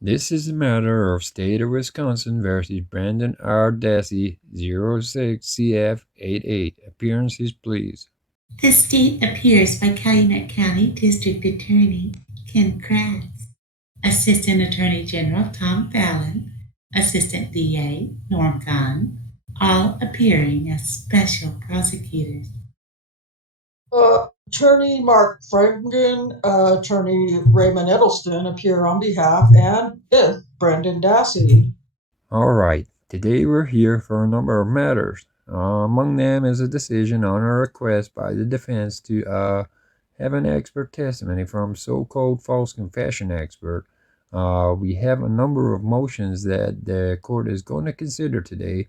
This is a matter of State of Wisconsin versus Brendan R. Dassey 06CF88. Appearances, please. The state appears by Calumet County District Attorney Ken KRATZ, Assistant Attorney General Tom FALLON, Assistant DA Norm Glen, all appearing as special prosecutors. Attorney Mark FREMGEN, Attorney Raymond EDELSTEIN appear on behalf and with Brendan Dassey. Alright, today we're here for a number of matters. Among them is a decision on a request by the defense to have an expert testimony from so-called false confession expert. We have a number of motions that the court is going to consider today.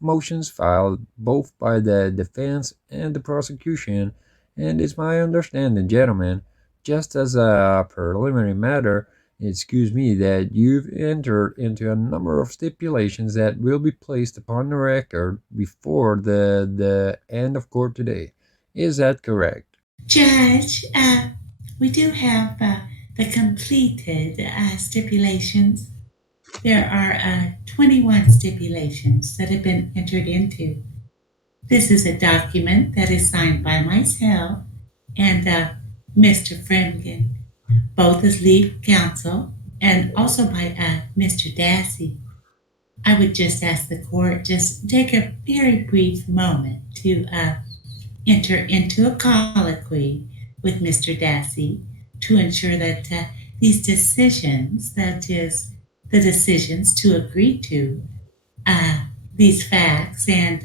Motions filed both by the defense and the prosecution, and it's my understanding, gentlemen, just as a preliminary matter, excuse me, that you've entered into a number of stipulations that will be placed upon the record before the end of court today. Is that correct? Judge, we do have the completed stipulations. There are 21 stipulations that have been entered into. This is a document that is signed by myself and Mr. FREMGEN, both as lead counsel and also by Mr. Dassey. I would just ask the court just take a very brief moment to enter into a colloquy with Mr. Dassey to ensure that these decisions, that is, the decisions to agree to these facts and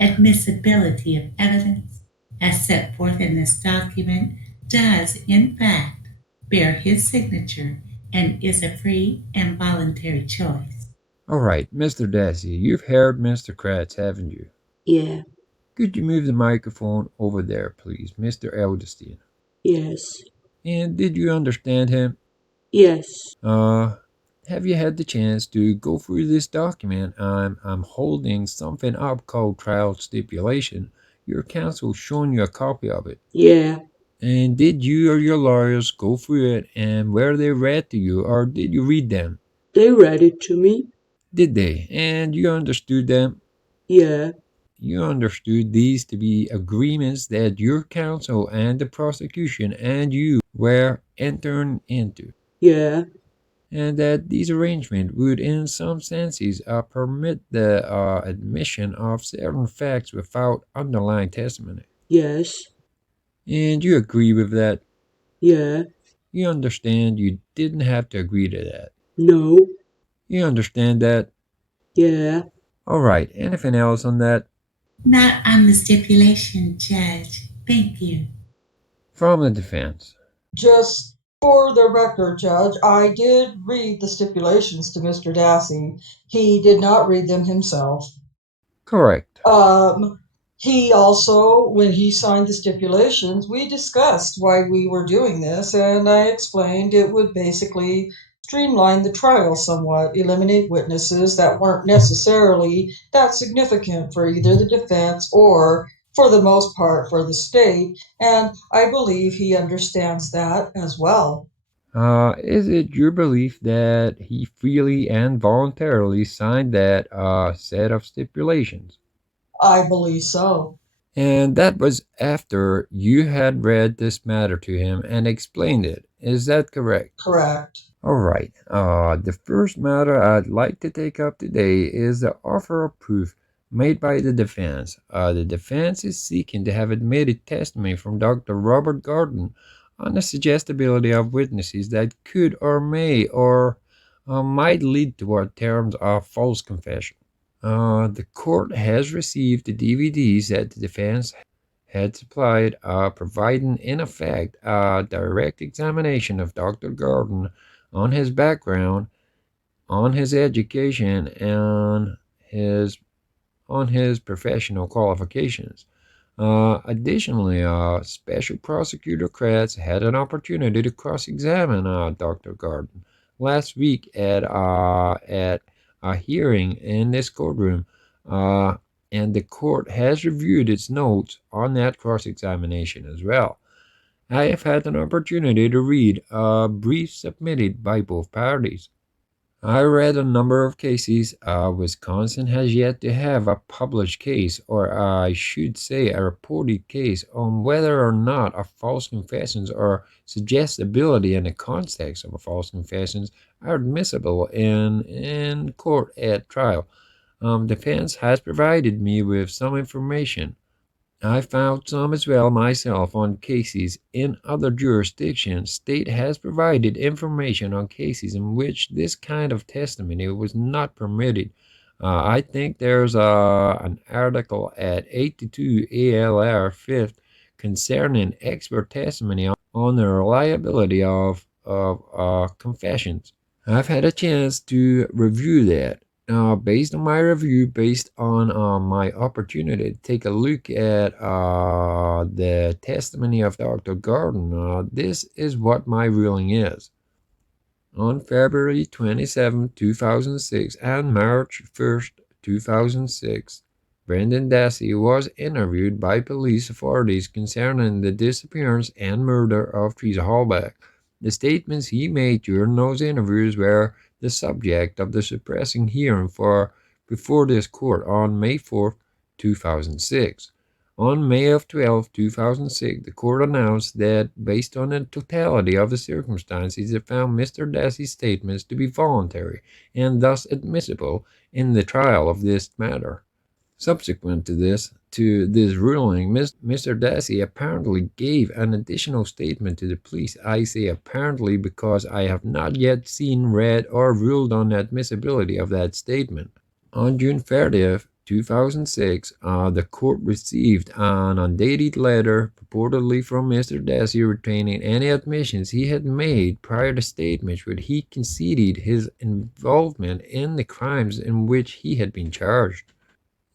admissibility of evidence as set forth in this document, does in fact bear his signature and is a free and voluntary choice. Alright, Mr. Dassey, you've heard Mr. KRATZ, haven't you? Yeah. Could you move the microphone over there, please, Mr. Edelstein? Yes. And did you understand him? Yes. Have you had the chance to go through this document? I'm holding something up called trial stipulation. Your counsel's shown you a copy of it. Yeah. And did you or your lawyers go through it and were they read to you, or did you read them? They read it to me. Did they? And you understood them? Yeah. You understood these to be agreements that your counsel and the prosecution and you were entering into. Yeah. And that these arrangements would in some senses permit the admission of certain facts without underlying testimony. Yes. And you agree with that? Yeah. You understand you didn't have to agree to that? No. You understand that? Yeah. Alright, anything else on that? Not on the stipulation, Judge. Thank you. From the defense. Just for the record, Judge, I did read the stipulations to Mr. Dassey. He did not read them himself. Correct. He also, when he signed the stipulations, we discussed why we were doing this, and I explained it would basically streamline the trial somewhat, eliminate witnesses that weren't necessarily that significant for either the defense or, for the most part, for the state, and I believe he understands that as well. Is it your belief that he freely and voluntarily signed that set of stipulations? I believe so. And that was after you had read this matter to him and explained it. Is that correct? Correct. Alright, the first matter I'd like to take up today is the offer of proof made by the defense. The defense is seeking to have admitted testimony from Dr. Robert Gordon on the suggestibility of witnesses that could or may or might lead toward terms of false confession. The court has received the DVDs that the defense had supplied, providing in effect a direct examination of Dr. Gordon on his background, on his education, and on his professional qualifications. Additionally, Special Prosecutor KRATZ had an opportunity to cross-examine Dr. Gordon last week at a hearing in this courtroom, and the court has reviewed its notes on that cross-examination as well. I have had an opportunity to read a brief submitted by both parties. I read a number of cases. Wisconsin has yet to have a published case, or I should say a reported case, on whether or not a false confessions or suggestibility in the context of a false confessions are admissible in court at trial. Defense has provided me with some information. I found some as well myself on cases in other jurisdictions. State has provided information on cases in which this kind of testimony was not permitted. I think there's an article at 82 ALR 5th concerning expert testimony on the reliability of confessions. I've had a chance to review that. Based on my review, based on my opportunity to take a look at the testimony of Dr. Gordon, this is what my ruling is. On February 27, 2006 and March 1st, 2006, Brendan Dassey was interviewed by police authorities concerning the disappearance and murder of Teresa Hallback. The statements he made during those interviews were the subject of the suppressing hearing before this court on May 4, 2006. On May 12, 2006, the court announced that, based on the totality of the circumstances, it found Mr. Dassey's statements to be voluntary and thus admissible in the trial of this matter. Subsequent to this ruling, Mr. Dassey apparently gave an additional statement to the police. I say apparently because I have not yet seen, read, or ruled on the admissibility of that statement. On June 30th, 2006, the court received an undated letter purportedly from Mr. Dassey retaining any admissions he had made prior to statements where he conceded his involvement in the crimes in which he had been charged.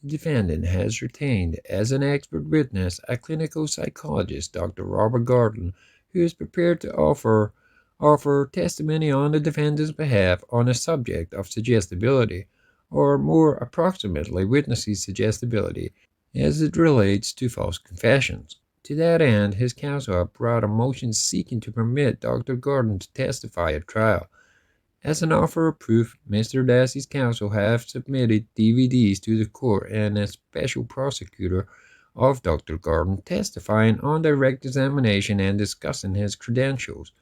The defendant has retained as an expert witness a clinical psychologist, Dr. Robert Gordon, who is prepared to offer testimony on the defendant's behalf on the subject of suggestibility, or more approximately witnesses' suggestibility as it relates to false confessions. To that end, his counsel have brought a motion seeking to permit Dr. Gordon to testify at trial. As an offer of proof, Mr. Dassey's counsel have submitted DVDs to the court and a special prosecutor of Dr. Gordon testifying on direct examination and discussing his credentials,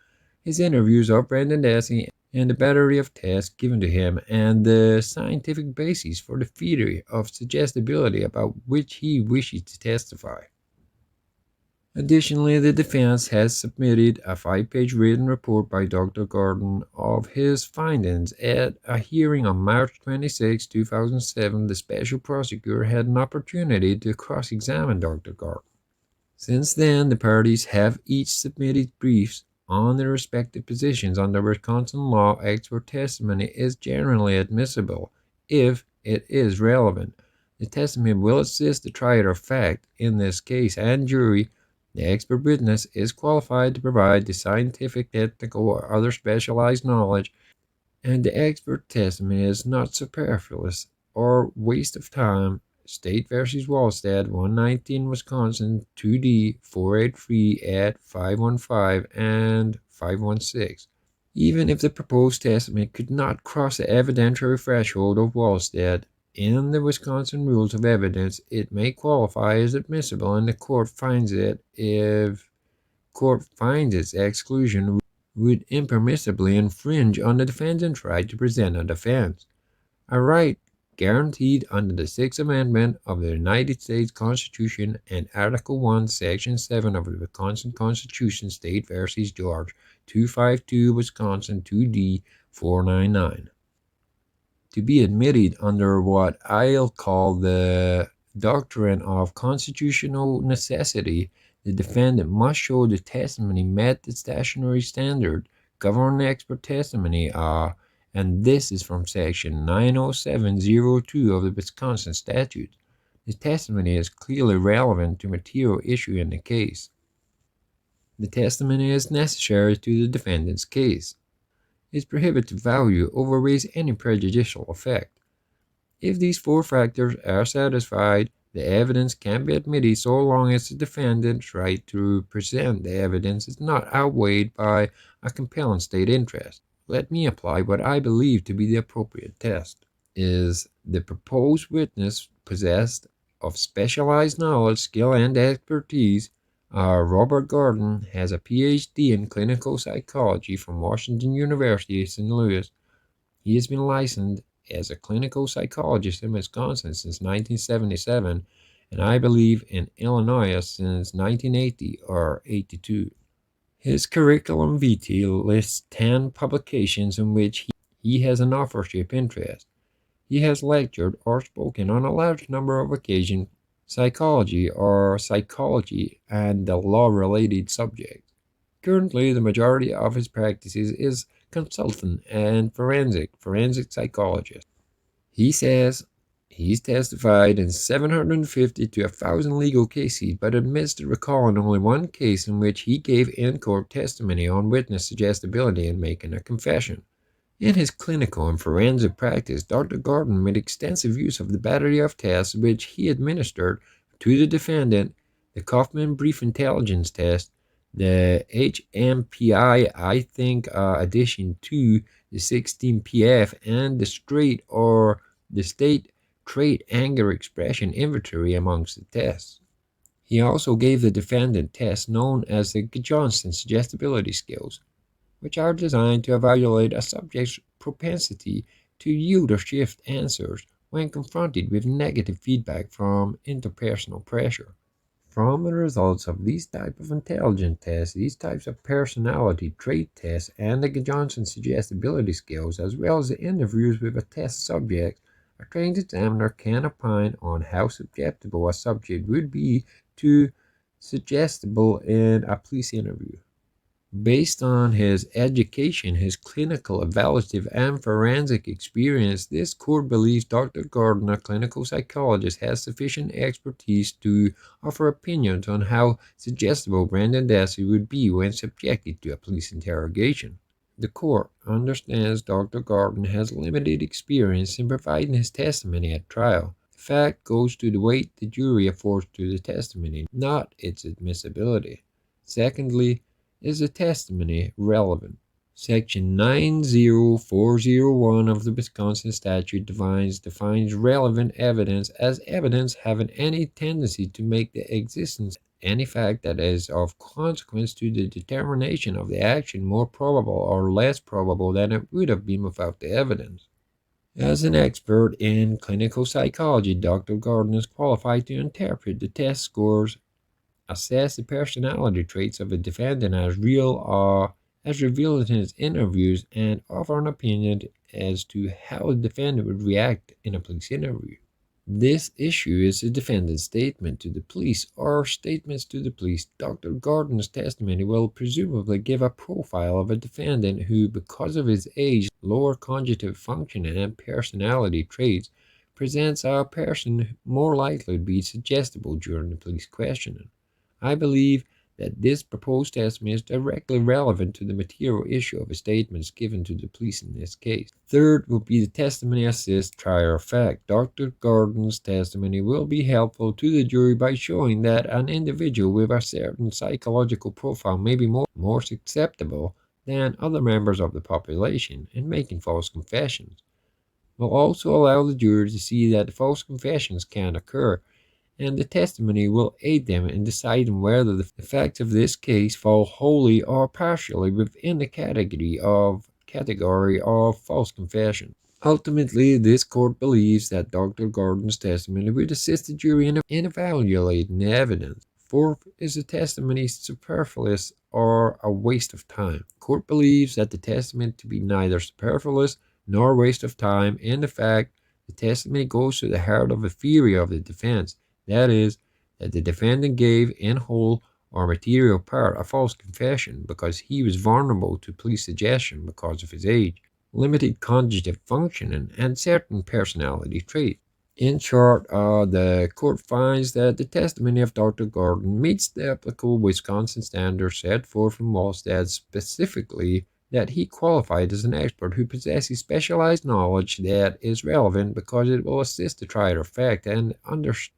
his interviews of Brendan Dassey, and the battery of tests given to him, and the scientific basis for the theory of suggestibility about which he wishes to testify. Additionally, the defense has submitted a 5-page written report by Dr. Gordon of his findings at a hearing on March 26, 2007. The special prosecutor had an opportunity to cross-examine Dr. Gordon. Since then, the parties have each submitted briefs on their respective positions. Under Wisconsin law, expert testimony is generally admissible if it is relevant. The testimony will assist the trier of fact in this case and jury. The expert witness is qualified to provide the scientific, technical, or other specialized knowledge, and the expert testimony is not superfluous or waste of time. State v. Wallstead, 119 Wisconsin, 2D 483 at 515 and 516. Even if the proposed testimony could not cross the evidentiary threshold of Wallstead, in the Wisconsin Rules of Evidence, it may qualify as admissible, and the court finds it if court finds its exclusion would impermissibly infringe on the defendant's right to present a defense, a right guaranteed under the Sixth Amendment of the United States Constitution and Article 1, Section 7 of the Wisconsin Constitution, State v. George, 252 Wisconsin 2D 499. To be admitted under what I'll call the doctrine of constitutional necessity, the defendant must show the testimony met the statutory standard governing expert testimony, and this is from Section 90702 of the Wisconsin statute. The testimony is clearly relevant to material issue in the case. The testimony is necessary to the defendant's case. Its prohibitive value overweighs any prejudicial effect. If these 4 factors are satisfied, the evidence can be admitted so long as the defendant's right to present the evidence is not outweighed by a compelling state interest. Let me apply what I believe to be the appropriate test. Is the proposed witness possessed of specialized knowledge, skill, and expertise? Robert Gordon has a PhD in clinical psychology from Washington University, St. Louis. He has been licensed as a clinical psychologist in Wisconsin since 1977, and I believe in Illinois since 1980 or 82. His curriculum vitae lists 10 publications in which he has an authorship interest. He has lectured or spoken on a large number of occasions psychology or psychology and the law-related subjects. Currently, the majority of his practices is consultant and forensic psychologist. He says he's testified in 750 to 1,000 legal cases, but admits to recalling only one case in which he gave in-court testimony on witness suggestibility and making a confession. In his clinical and forensic practice, Dr. Gordon made extensive use of the battery of tests which he administered to the defendant: the Kaufman Brief Intelligence Test, the HMPI, addition to the 16PF, and the State Trait Anger Expression Inventory amongst the tests. He also gave the defendant tests known as the Johnson Suggestibility Skills, which are designed to evaluate a subject's propensity to yield or shift answers when confronted with negative feedback from interpersonal pressure. From the results of these types of intelligence tests, these types of personality trait tests, and the Johnson suggestibility skills, as well as the interviews with a test subject, a trained examiner can opine on how susceptible a subject would be to suggestible in a police interview. Based on his education, his clinical, evaluative, and forensic experience, this court believes Dr. Gordon, a clinical psychologist, has sufficient expertise to offer opinions on how suggestible Brendan Dassey would be when subjected to a police interrogation. The court understands Dr. Gordon has limited experience in providing his testimony at trial. The fact goes to the weight the jury affords to the testimony, not its admissibility. Secondly, is the testimony relevant? Section 90401 of the Wisconsin statute defines relevant evidence as evidence having any tendency to make the existence of any fact that is of consequence to the determination of the action more probable or less probable than it would have been without the evidence. As an expert in clinical psychology, Dr. Gordon is qualified to interpret the test scores, assess the personality traits of a defendant as real or as revealed in his interviews, and offer an opinion as to how the defendant would react in a police interview. This issue is the defendant's statement to the police or statements to the police. Dr. Gordon's testimony will presumably give a profile of a defendant who, because of his age, lower cognitive function, and personality traits, presents a person more likely to be suggestible during the police questioning. I believe that this proposed testimony is directly relevant to the material issue of the statements given to the police in this case. Third will be the testimony assist trier of fact. Dr. Gordon's testimony will be helpful to the jury by showing that an individual with a certain psychological profile may be more susceptible than other members of the population in making false confessions. Will also allow the jury to see that false confessions can occur, and the testimony will aid them in deciding whether the facts of this case fall wholly or partially within the category of false confession. Ultimately, this court believes that Dr. Gordon's testimony would assist the jury in evaluating the evidence. Fourth, is the testimony superfluous or a waste of time? The court believes that the testimony to be neither superfluous nor waste of time. In fact, the testimony goes to the heart of the theory of the defense. That is, that the defendant gave in whole or material part a false confession because he was vulnerable to police suggestion because of his age, limited cognitive functioning, and certain personality traits. In short, the court finds that the testimony of Dr. Gordon meets the applicable Wisconsin standards set forth in Wallstead, specifically that he qualified as an expert who possesses specialized knowledge that is relevant because it will assist the trier of fact and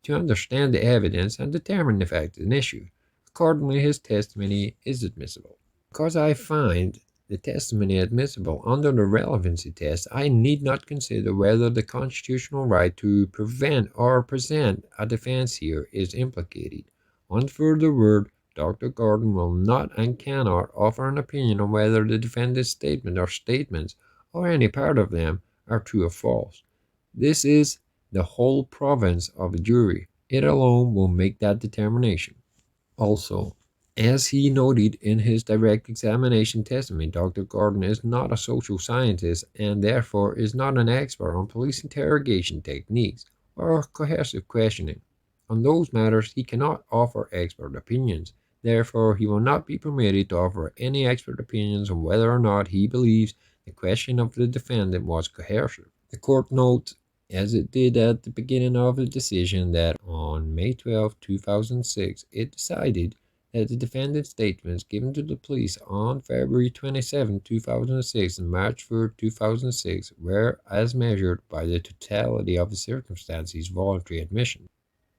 to understand the evidence and determine the fact of an issue. Accordingly, his testimony is admissible. Because I find the testimony admissible under the relevancy test, I need not consider whether the constitutional right to prevent or present a defense here is implicated. On further word, Dr. Gordon will not and cannot offer an opinion on whether the defendant's statement or statements, or any part of them, are true or false. This is the whole province of the jury. It alone will make that determination. Also, as he noted in his direct examination testimony, Dr. Gordon is not a social scientist and therefore is not an expert on police interrogation techniques or coercive questioning. On those matters, he cannot offer expert opinions. Therefore, he will not be permitted to offer any expert opinions on whether or not he believes the question of the defendant was coercive. The court notes, as it did at the beginning of the decision, that on May 12, 2006, it decided that the defendant's statements given to the police on February 27, 2006 and March 3, 2006 were, as measured by the totality of the circumstances, voluntary admissions.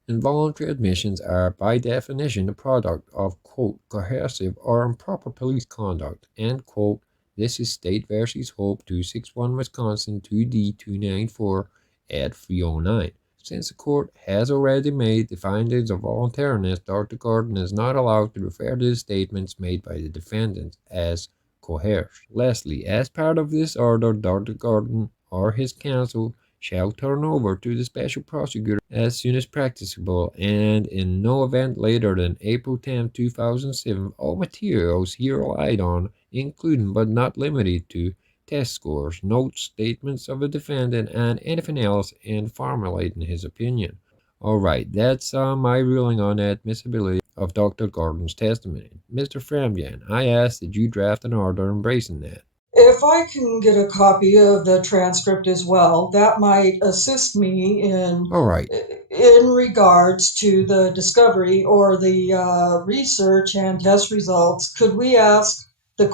Involuntary admissions are, by definition, the product of, quote, coercive or improper police conduct, end quote. This is State versus Hope 261 Wisconsin 2D 294 at 309. Since the court has already made the findings of voluntariness, Dr. Gordon is not allowed to refer to the statements made by the defendant as coerced. Lastly, as part of this order, Dr. Gordon or his counsel shall turn over to the special prosecutor as soon as practicable, and in no event later than April 10, 2007, all materials he relied on, including but not limited to test scores, notes, statements of the defendant, and anything else in formulating his opinion. All right, that's my ruling on the admissibility of Dr. Gordon's testimony. Mr. FREMGEN, I ask that you draft an order embracing that. If I can get a copy of the transcript as well, that might assist me All right. in regards to the discovery or the research and test results. Could we ask that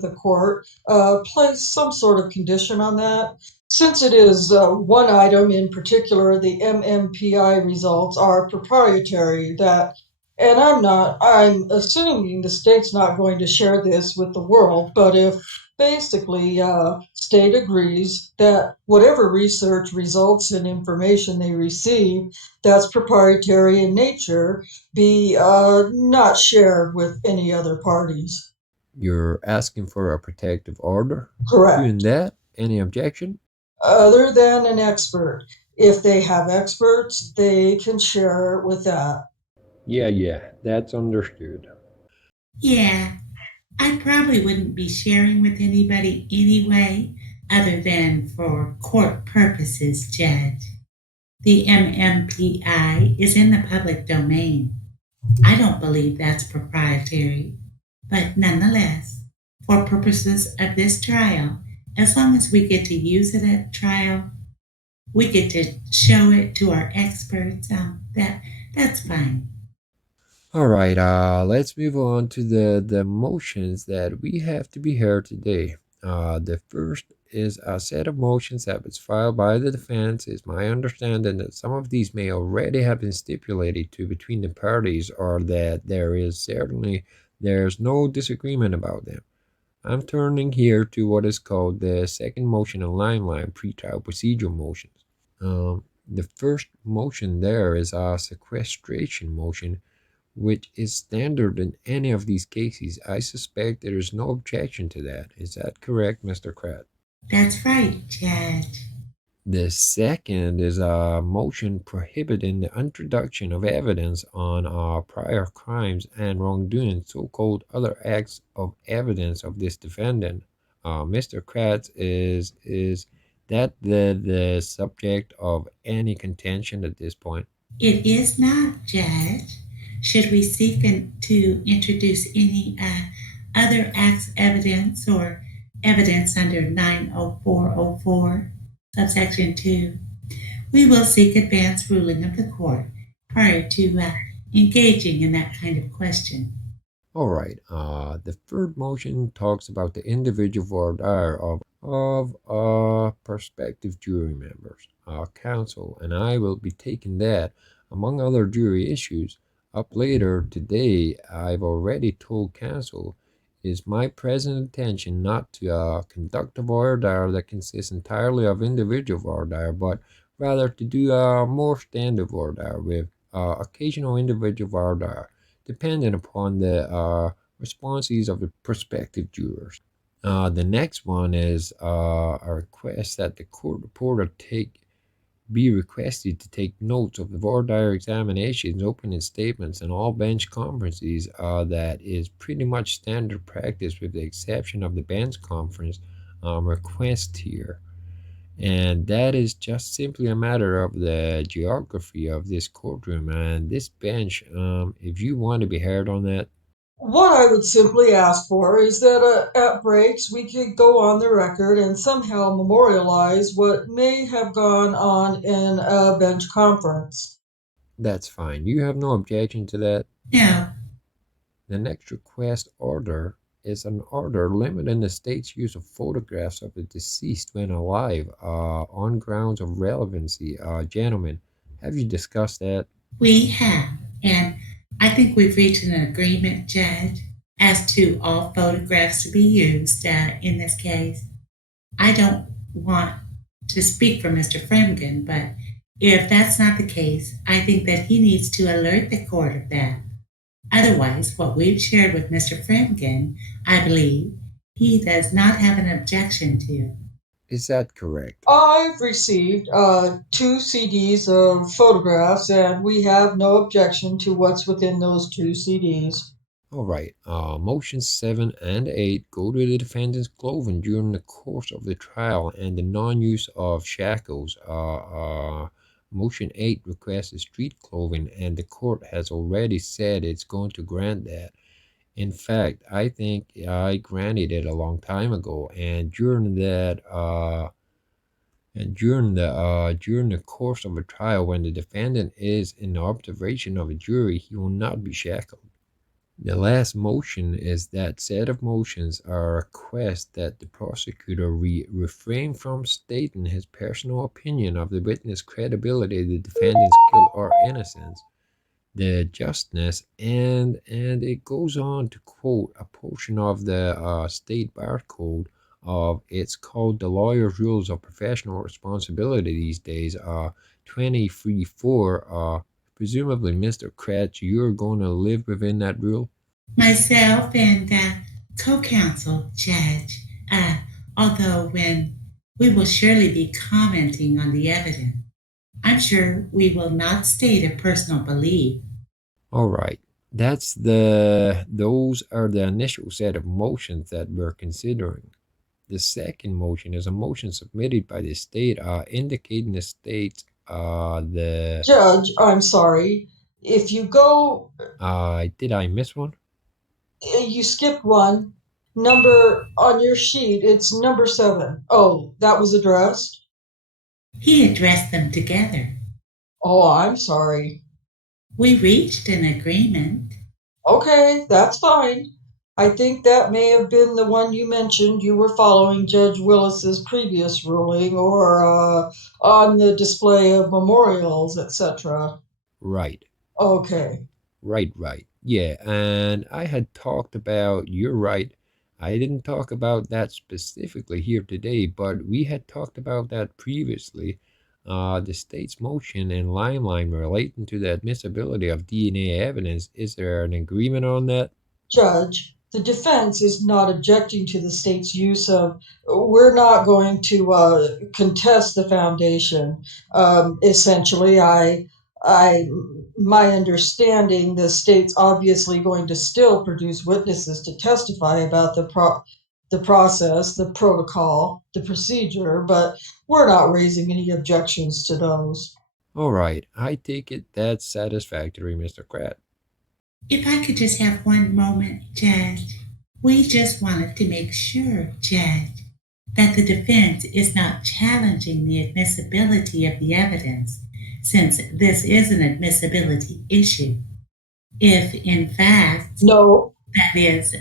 the court place some sort of condition on that? Since it is one item in particular, the MMPI results are proprietary, and I'm assuming the state's not going to share this with the world, but if basically state agrees that whatever research results and information they receive that's proprietary in nature be not shared with any other parties. You're asking for a protective order? Doing Correct. that? Any objection? Other than an expert. If they have experts, they can share with that. Yeah, that's understood. Yeah, I probably wouldn't be sharing with anybody anyway, other than for court purposes, Judge. The MMPI is in the public domain. I don't believe that's proprietary, but nonetheless, for purposes of this trial, as long as we get to use it at trial, we get to show it to our experts. That's fine. All right, let's move on to the motions that we have to be heard today. The first is a set of motions that was filed by the defense. It's my understanding that some of these may already have been stipulated to between the parties, or that there's no disagreement about them. I'm turning here to what is called the second motion in limelight, pretrial procedural motions. The first motion there is a sequestration motion, which is standard in any of these cases. I suspect there is no objection to that. Is that correct, Mr. KRATZ? That's right, Judge. The second is a motion prohibiting the introduction of evidence on prior crimes and wrongdoing, so-called other acts of evidence of this defendant. Mr. KRATZ, is that the subject of any contention at this point? It is not, Judge. Should we seek to introduce any other acts evidence or evidence under 90404, subsection 2, we will seek advance ruling of the court prior to engaging in that kind of question. All right. The third motion talks about the individual voir dire of prospective jury members. Counsel and I will be taking that, among other jury issues, up later today. I've already told counsel Is my present intention not to conduct a voir dire that consists entirely of individual voir dire, but rather to do a more standard voir dire with occasional individual voir dire, depending upon the responses of the prospective jurors. The next one is a request that the court reporter be requested to take notes of the voir dire examinations, opening statements, and all bench conferences. That is pretty much standard practice, with the exception of the bench conference request here. And that is just simply a matter of the geography of this courtroom and this bench. If you want to be heard on that, What I would simply ask for is that at breaks we could go on the record and somehow memorialize what may have gone on in a bench conference. that's fine. You have no objection to that? No, The next request order is an order limiting the state's use of photographs of the deceased when alive on grounds of relevancy. Gentlemen, have you discussed that? we have. And I think we've reached an agreement, Judge, as to all photographs to be used in this case. I don't want to speak for Mr. Fremgen, but if that's not the case, I think that he needs to alert the court of that. Otherwise, what we've shared with Mr. Fremgen, I believe, he does not have an objection to. Is that correct? I've received 2 CDs of photographs, and we have no objection to what's within those 2 CDs. All right. Motions 7 and 8 go to the defendant's clothing during the course of the trial and the non-use of shackles. Motion 8 requests street clothing, and the court has already said it's going to grant that. In fact, I think I granted it a long time ago, and during the course of a trial, when the defendant is in the observation of a jury, he will not be shackled. The last motion is that set of motions are a request that the prosecutor refrain from stating his personal opinion of the witness' credibility, the defendant's guilt or innocence, the justness, and it goes on to quote a portion of the state bar code of, it's called the Lawyer's Rules of Professional Responsibility these days, 23.4. Presumably, Mr. KRATZ, you're going to live within that rule? Myself and co-counsel, Judge, although when we will surely be commenting on the evidence, I'm sure we will not state a personal belief. All right. Those are the initial set of motions that we're considering. The second motion is a motion submitted by the state indicating the state's Judge, I'm sorry. If you go, did I miss one? you skipped one. Number on your sheet, it's number 7. Oh, that was addressed? He addressed them together. Oh, I'm sorry. We reached an agreement. Okay, that's fine. I think that may have been the one you mentioned. You were following Judge Willis's previous ruling, or on the display of memorials, etc. Right. Okay. Right. Yeah, and I had talked about, you're right, I didn't talk about that specifically here today, but we had talked about that previously. The state's motion in Limelight relating to the admissibility of DNA evidence. Is there an agreement on that? Judge, the defense is not objecting to the state's use of. We're not going to contest the foundation. Essentially, my understanding, the state's obviously going to still produce witnesses to testify about the process, the protocol, the procedure, but we're not raising any objections to those. All right, I take it that's satisfactory, Mr. Kratt. If I could just have one moment, Judge. We just wanted to make sure, Judge, that the defense is not challenging the admissibility of the evidence, since this is an admissibility issue. If, in fact, No, that is,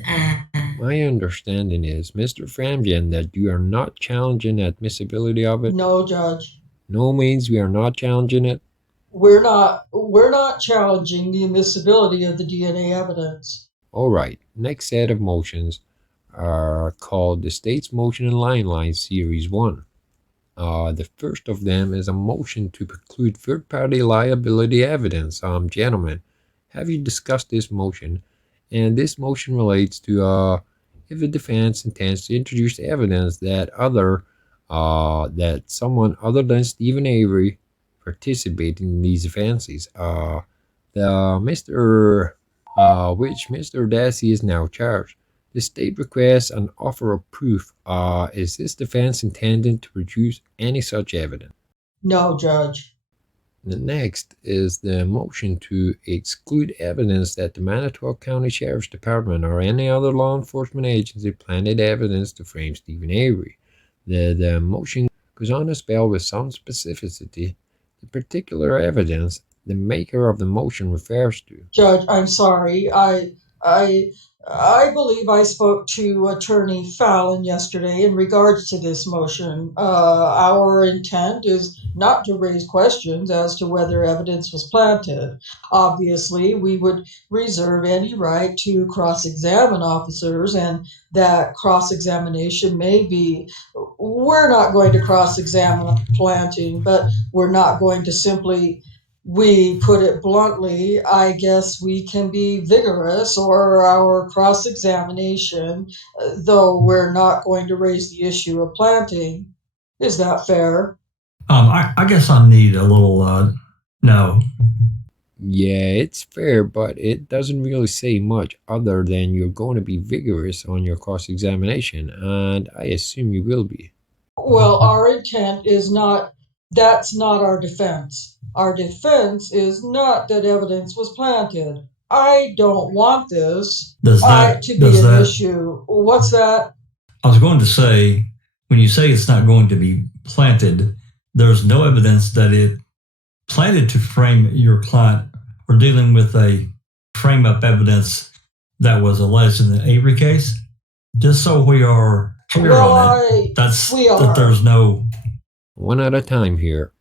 My understanding is, Mr. FREMGEN, that you are not challenging the admissibility of it. no, Judge. No means we are not challenging it. We're not challenging the admissibility of the DNA evidence. All right, next set of motions are called the State's Motion and Line Series 1. The first of them is a motion to preclude third-party liability evidence. Gentlemen, have you discussed this motion? And this motion relates to if the defense intends to introduce evidence that someone other than Stephen Avery participated in these offenses. Which Mr. Dassey is now charged. The state requests an offer of proof. Is this defense intended to produce any such evidence? No, Judge. The next is the motion to exclude evidence that the Manitowoc County Sheriff's Department or any other law enforcement agency planted evidence to frame Stephen Avery. The motion goes on to spell with some specificity the particular evidence the maker of the motion refers to. Judge, I'm sorry. I believe I spoke to Attorney FALLON yesterday in regards to this motion. Our intent is not to raise questions as to whether evidence was planted. Obviously, we would reserve any right to cross-examine officers, and that cross-examination may be, we're not going to cross-examine on planting, but we're not going to simply, we put it bluntly, I guess we can be vigorous or our cross-examination, though we're not going to raise the issue of planting. Is that fair? I guess I need a little, no. Yeah, it's fair, but it doesn't really say much other than you're going to be vigorous on your cross-examination, and I assume you will be. Well, our intent is not, that's not our defense. Our defense is not that evidence was planted. I don't want this to be an issue. What's that? I was going to say, when you say it's not going to be planted, there's no evidence that it planted to frame your client. We're dealing with a frame-up evidence that was alleged in the Avery case. Just so we are clear on it, that there's no... One at a time here.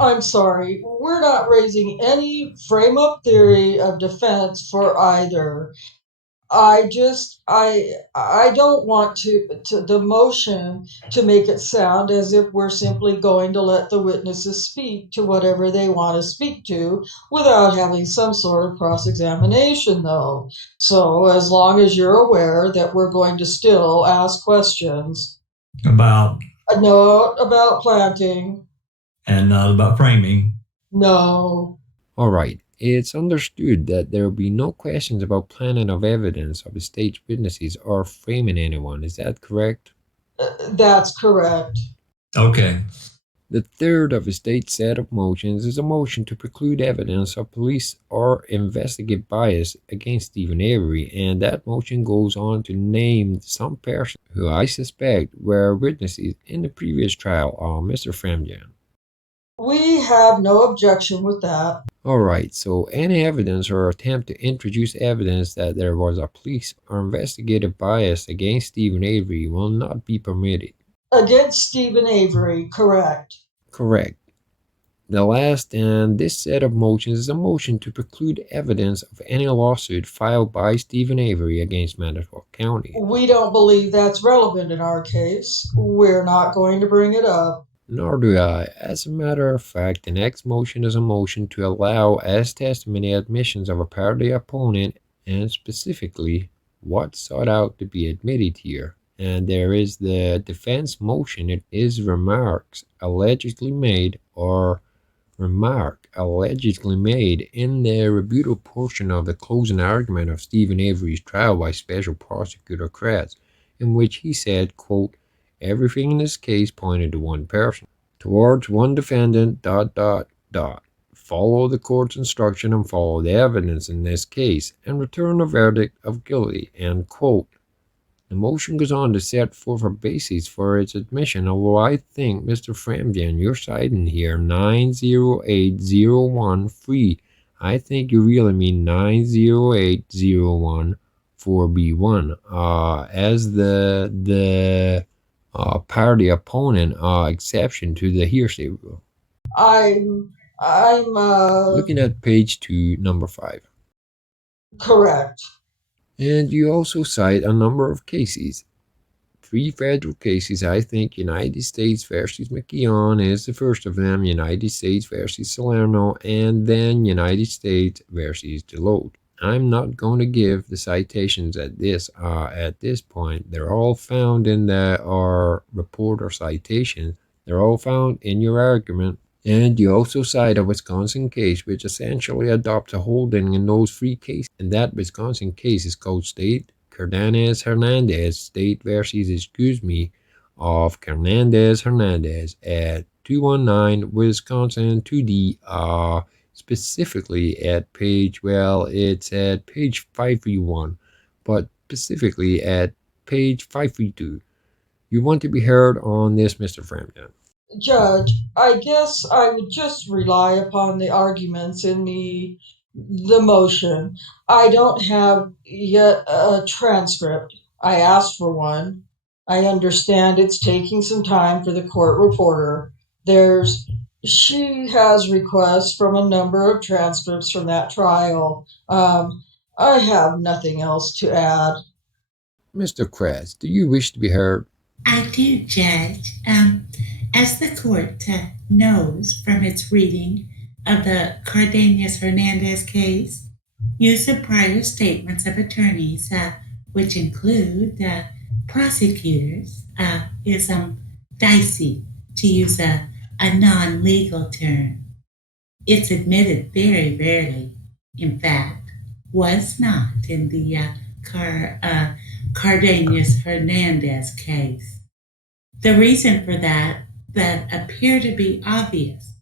I'm sorry, we're not raising any frame-up theory of defense for either. I don't want to the motion to make it sound as if we're simply going to let the witnesses speak to whatever they want to speak to without having some sort of cross-examination, though. So as long as you're aware that we're going to still ask questions. About? No, about planting. And not about framing? No. All right. It's understood that there will be no questions about planting of evidence of the state's witnesses or framing anyone. Is that correct? That's correct. Okay. The third of the state's set of motions is a motion to preclude evidence of police or investigate bias against Stephen Avery, and that motion goes on to name some persons who I suspect were witnesses in the previous trial on Mr. FREMGEN. We have no objection with that. Alright, so any evidence or attempt to introduce evidence that there was a police or investigative bias against Stephen Avery will not be permitted. Against Stephen Avery, correct. Correct. The last and this set of motions is a motion to preclude evidence of any lawsuit filed by Stephen Avery against Manitowoc County. We don't believe that's relevant in our case. We're not going to bring it up. Nor do I. As a matter of fact, the next motion is a motion to allow as testimony admissions of a party opponent and specifically what's sought out to be admitted here. And there is the defense motion. It is remarks allegedly made in the rebuttal portion of the closing argument of Stephen Avery's trial by Special Prosecutor KRATZ, in which he said, quote, "Everything in this case pointed to one person, towards one defendant, ... Follow the court's instruction and follow the evidence in this case, and return a verdict of guilty," end quote. The motion goes on to set forth a basis for its admission, although I think, Mr. FREMGEN, you're citing here 90801-3. I think you really mean 90801-4B1 as the party opponent exception to the hearsay rule. I'm looking at page 2, number 5. Correct. And you also cite a number of cases. 3 federal cases, I think. United States versus McKeon is the first of them, United States versus Salerno, and then United States versus Deloach. I'm not going to give the citations at this point. They're all found in our report or citations. They're all found in your argument. And you also cite a Wisconsin case which essentially adopts a holding in those 3 cases. And that Wisconsin case is called State Cardenas Hernandez, State versus, of Hernandez Hernandez at 219 Wisconsin 2D, specifically at it's at page 531, but specifically at page 532. You want to be heard on this, Mr. FREMGEN? Judge, I guess I would just rely upon the arguments in the motion. I don't have yet a transcript. I asked for one. I understand it's taking some time for the court reporter. She has requests from a number of transcripts from that trial. I have nothing else to add. Mr. KRATZ, do you wish to be heard? I do, Judge. As the court knows from its reading of the Cardenas Hernandez case, use of prior statements of attorneys, which include prosecutors, is dicey, to use a non legal term. It's admitted very rarely, in fact, was not in the Cardenas Hernandez case. The reason for that appear to be obvious.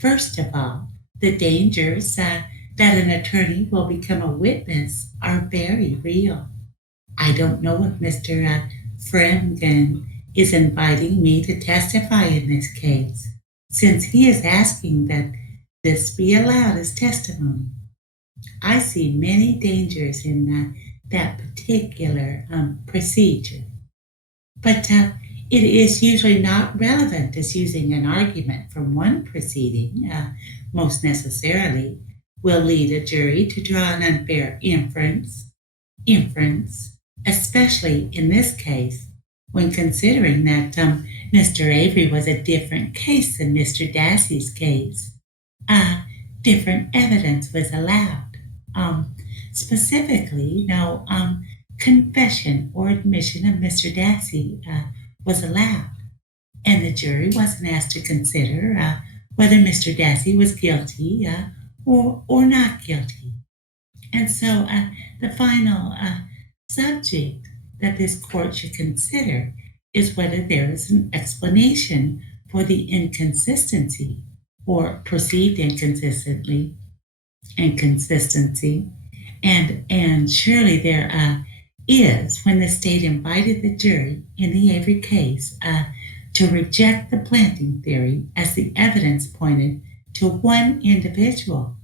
First of all, the dangers that an attorney will become a witness are very real. I don't know if Mr. FREMGEN is inviting me to testify in this case, since he is asking that this be allowed as testimony. I see many dangers in that particular procedure. But it is usually not relevant as using an argument from one proceeding, most necessarily, will lead a jury to draw an unfair inference, especially in this case, when considering that Mr. Avery was a different case than Mr. Dassey's case. Different evidence was allowed. Specifically, no confession or admission of Mr. Dassey was allowed, and the jury wasn't asked to consider whether Mr. Dassey was guilty or not guilty. And so the final subject that this court should consider is whether there is an explanation for the inconsistency or perceived inconsistency, and surely there is when the state invited the jury in the Avery case to reject the planting theory as the evidence pointed to one individual.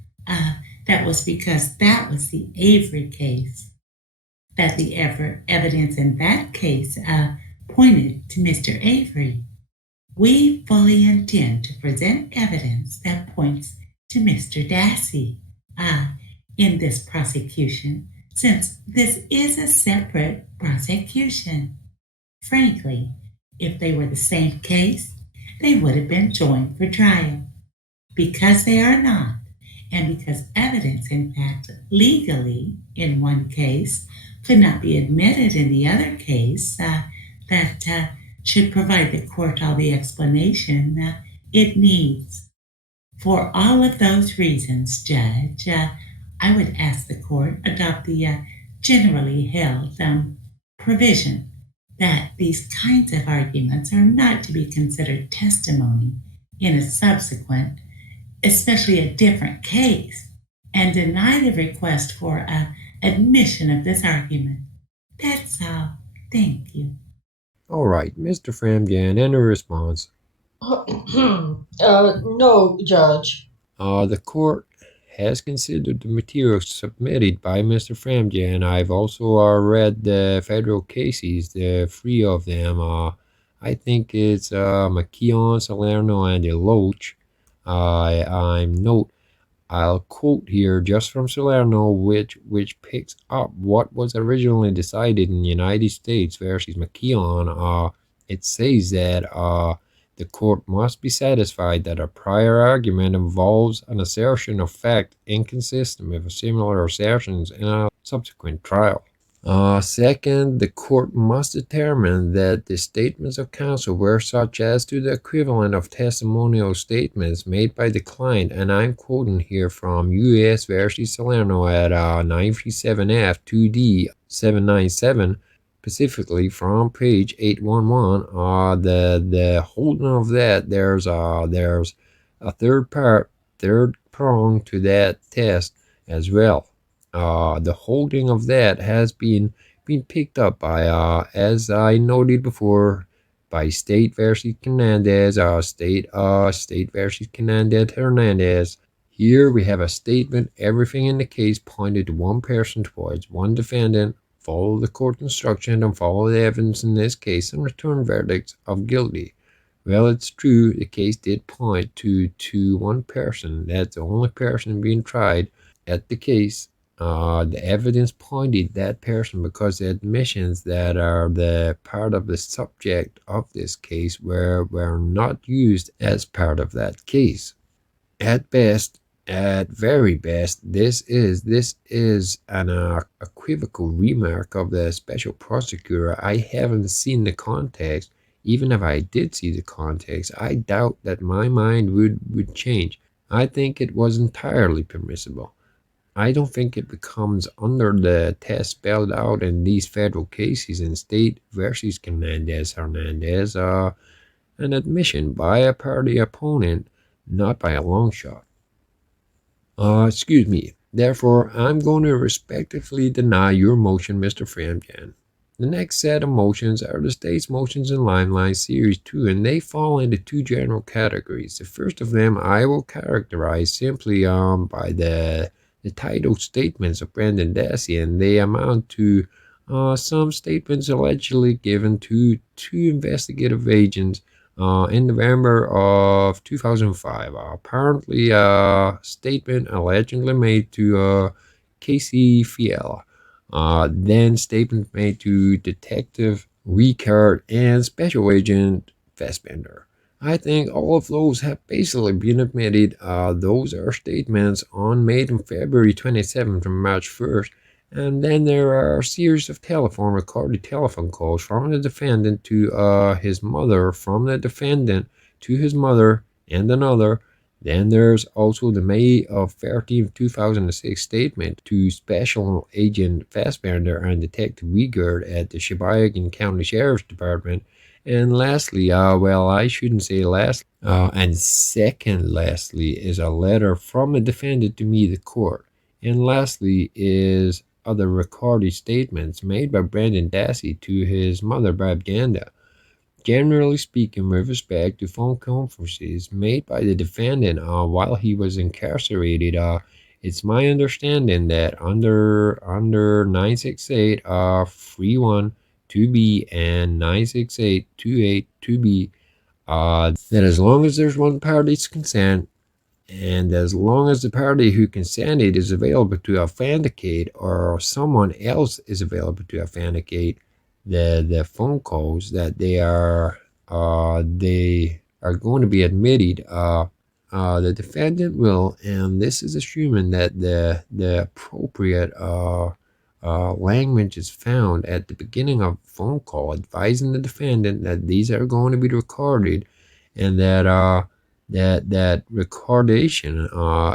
That was because that was the Avery case, that the evidence in that case pointed to Mr. Avery. We fully intend to present evidence that points to Mr. Dassey in this prosecution, since this is a separate prosecution. Frankly, if they were the same case, they would have been joined for trial. Because they are not, and because evidence, in fact, legally in one case could not be admitted in the other case, that should provide the court all the explanation it needs. For all of those reasons, Judge, I would ask the court adopt the generally held provision that these kinds of arguments are not to be considered testimony in a subsequent, especially a different case, and deny the request for admission of this argument. That's all. Thank you. All right, Mr. FREMGEN, any response? No, Judge. The court has considered the materials submitted by Mr. FREMGEN. I've also read the federal cases, the 3 of them. I think it's McKeon, Salerno, and Deloach. I'll quote here just from Salerno, which picks up what was originally decided in the United States versus McKeown. It says that the court must be satisfied that a prior argument involves an assertion of fact inconsistent with similar assertions in a subsequent trial. Second, the court must determine that the statements of counsel were such as to the equivalent of testimonial statements made by the client, and I'm quoting here from U.S. versus Salerno at 937F 2D 797, specifically from page 811. The holding of that there's a third prong to that test as well. The holding of that has been picked up by, as I noted before, by State versus Hernandez, State versus Hernandez. Here we have a statement. Everything in the case pointed to one person towards one defendant. Follow the court instruction and follow the evidence in this case and return verdicts of guilty. Well, it's true, the case did point to one person. That's the only person being tried at the case. The evidence pointed that person because the admissions that are the part of the subject of this case were not used as part of that case. At best, at very best, this is an equivocal remark of the special prosecutor. I haven't seen the context. Even if I did see the context, I doubt that my mind would change. I think it was entirely permissible. I don't think it becomes under the test spelled out in these federal cases in State versus Hernandez, an admission by a party opponent, not by a long shot. Excuse me. Therefore, I'm going to respectfully deny your motion, Mr. FREMGEN. The next set of motions are the state's motions in Limelight Series 2, and they fall into two general categories. The first of them I will characterize simply by the title statements of Brendan Dassey, and they amount to some statements allegedly given to two investigative agents in November of 2005. Apparently, a statement allegedly made to Casey Fiala. Then statement made to Detective Ricard and Special Agent Fassbender. I think all of those have basically been admitted. Those are statements made on February 27th and March 1st. And then there are a series of recorded telephone calls from the defendant to his mother, from the defendant to his mother and another. Then there's also the May of 13th, 2006 statement to Special Agent Fassbender and Detective Wiegert at the Sheboygan County Sheriff's Department. And lastly, I shouldn't say last, and second lastly is a letter from a defendant to me, the court. And lastly is other recorded statements made by Brendan Dassey to his mother, Rhonda. Generally speaking, with respect to phone conferences made by the defendant while he was incarcerated, it's my understanding that under 968 31 2B and 968 28 2B, that as long as there's one party's consent, and as long as the party who consented is available to authenticate, or someone else is available to authenticate the phone calls, that they are going to be admitted. The defendant will, and this is assuming that the appropriate language is found at the beginning of the phone call, advising the defendant that these are going to be recorded, and that that recordation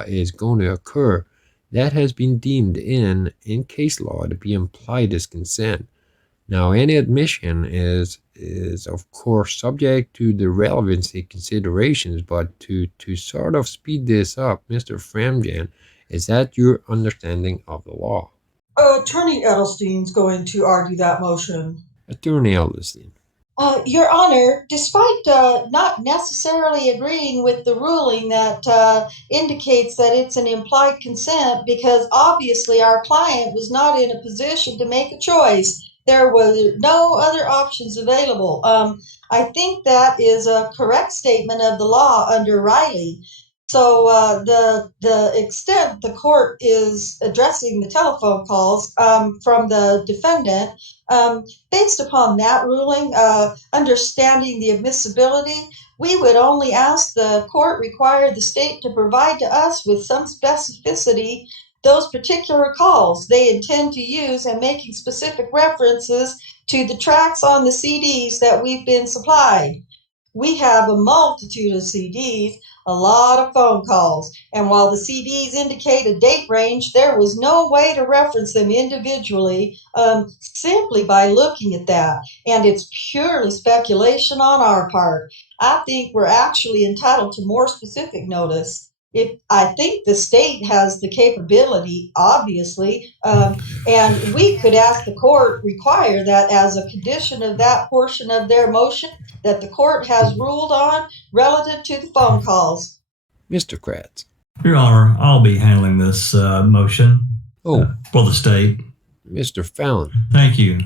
is going to occur. That has been deemed in case law to be implied as consent. Now, any admission is of course subject to the relevancy considerations, but to sort of speed this up, Mr. FREMGEN, is that your understanding of the law? Attorney Edelstein's going to argue that motion. Attorney Edelstein. Your Honor, despite not necessarily agreeing with the ruling that indicates that it's an implied consent, because obviously our client was not in a position to make a choice. There were no other options available. I think that is a correct statement of the law under Riley. So the extent the court is addressing the telephone calls from the defendant, based upon that ruling, understanding the admissibility, we would only ask the court require the state to provide to us with some specificity those particular calls they intend to use and making specific references to the tracks on the CDs that we've been supplied. We have a multitude of CDs, a lot of phone calls, and while the CDs indicate a date range, there was no way to reference them individually simply by looking at that. And it's purely speculation on our part. I think we're actually entitled to more specific notice. I think the state has the capability, obviously, and we could ask the court require that as a condition of that portion of their motion that the court has ruled on relative to the phone calls. Mr. KRATZ. Your Honor, I'll be handling this motion for the state. Mr. FALLON. Thank you.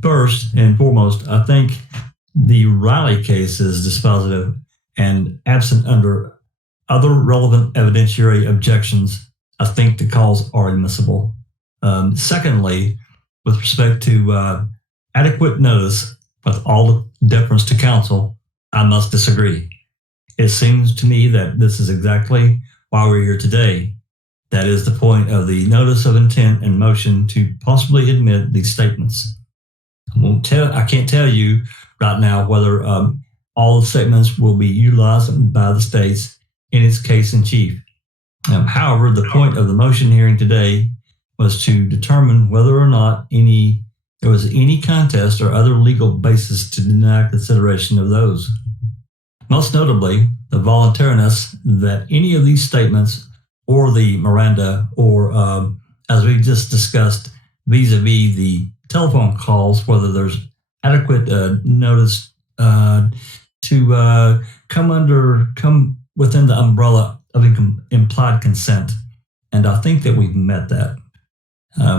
First and foremost, I think the Riley case is dispositive and absent under other relevant evidentiary objections. I think the calls are admissible. Secondly, with respect to adequate notice, with all the deference to counsel, I must disagree. It seems to me that this is exactly why we're here today. That is the point of the notice of intent and motion to possibly admit these statements. I can't tell you right now whether all the statements will be utilized by the states in its case in chief. However, the point of the motion hearing today was to determine whether or not there was any contest or other legal basis to deny consideration of those. Most notably, the voluntariness that any of these statements or the Miranda or, as we just discussed, vis-a-vis the telephone calls, whether there's adequate notice to come within the umbrella of implied consent. And I think that we've met that.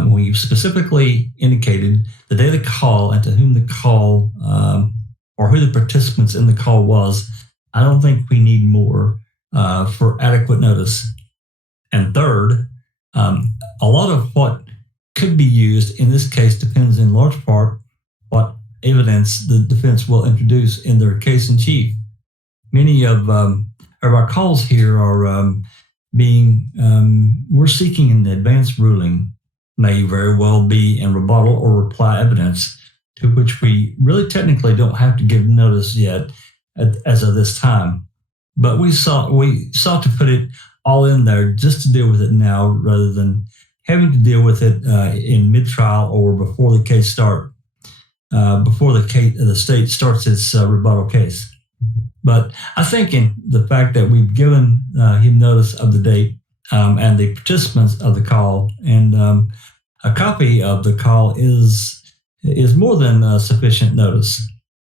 We've specifically indicated the day of the call and to whom the call or who the participants in the call was. I don't think we need more for adequate notice. And third, a lot of what could be used in this case depends in large part what evidence the defense will introduce in their case in chief. Many of our calls here are we're seeking an advance ruling, may very well be in rebuttal or reply evidence, to which we really technically don't have to give notice yet as of this time. But we sought to put it all in there just to deal with it now rather than having to deal with it in mid-trial or before the case before the state starts its rebuttal case. But I think in the fact that we've given him notice of the date and the participants of the call, and a copy of the call is more than sufficient notice.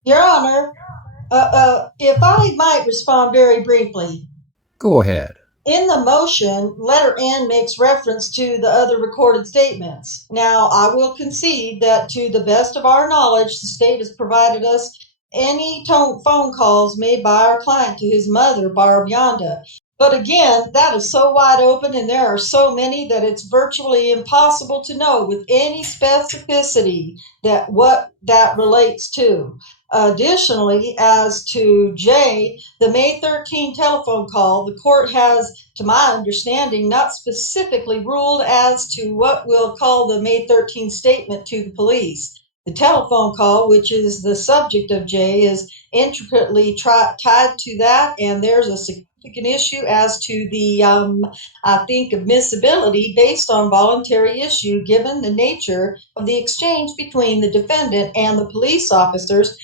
Your Honor, if I might respond very briefly. Go ahead. In the motion, letter N makes reference to the other recorded statements. Now, I will concede that to the best of our knowledge, the state has provided us any phone calls made by our client to his mother, Barb Yonda. But again, that is so wide open and there are so many that it's virtually impossible to know with any specificity that what that relates to. Additionally, as to J, the May 13 telephone call, the court has, to my understanding, not specifically ruled as to what we'll call the May 13 statement to the police. The telephone call, which is the subject of J, is intricately tied to that, and there's a significant issue as to the, I think, admissibility based on voluntary issue, given the nature of the exchange between the defendant and the police officers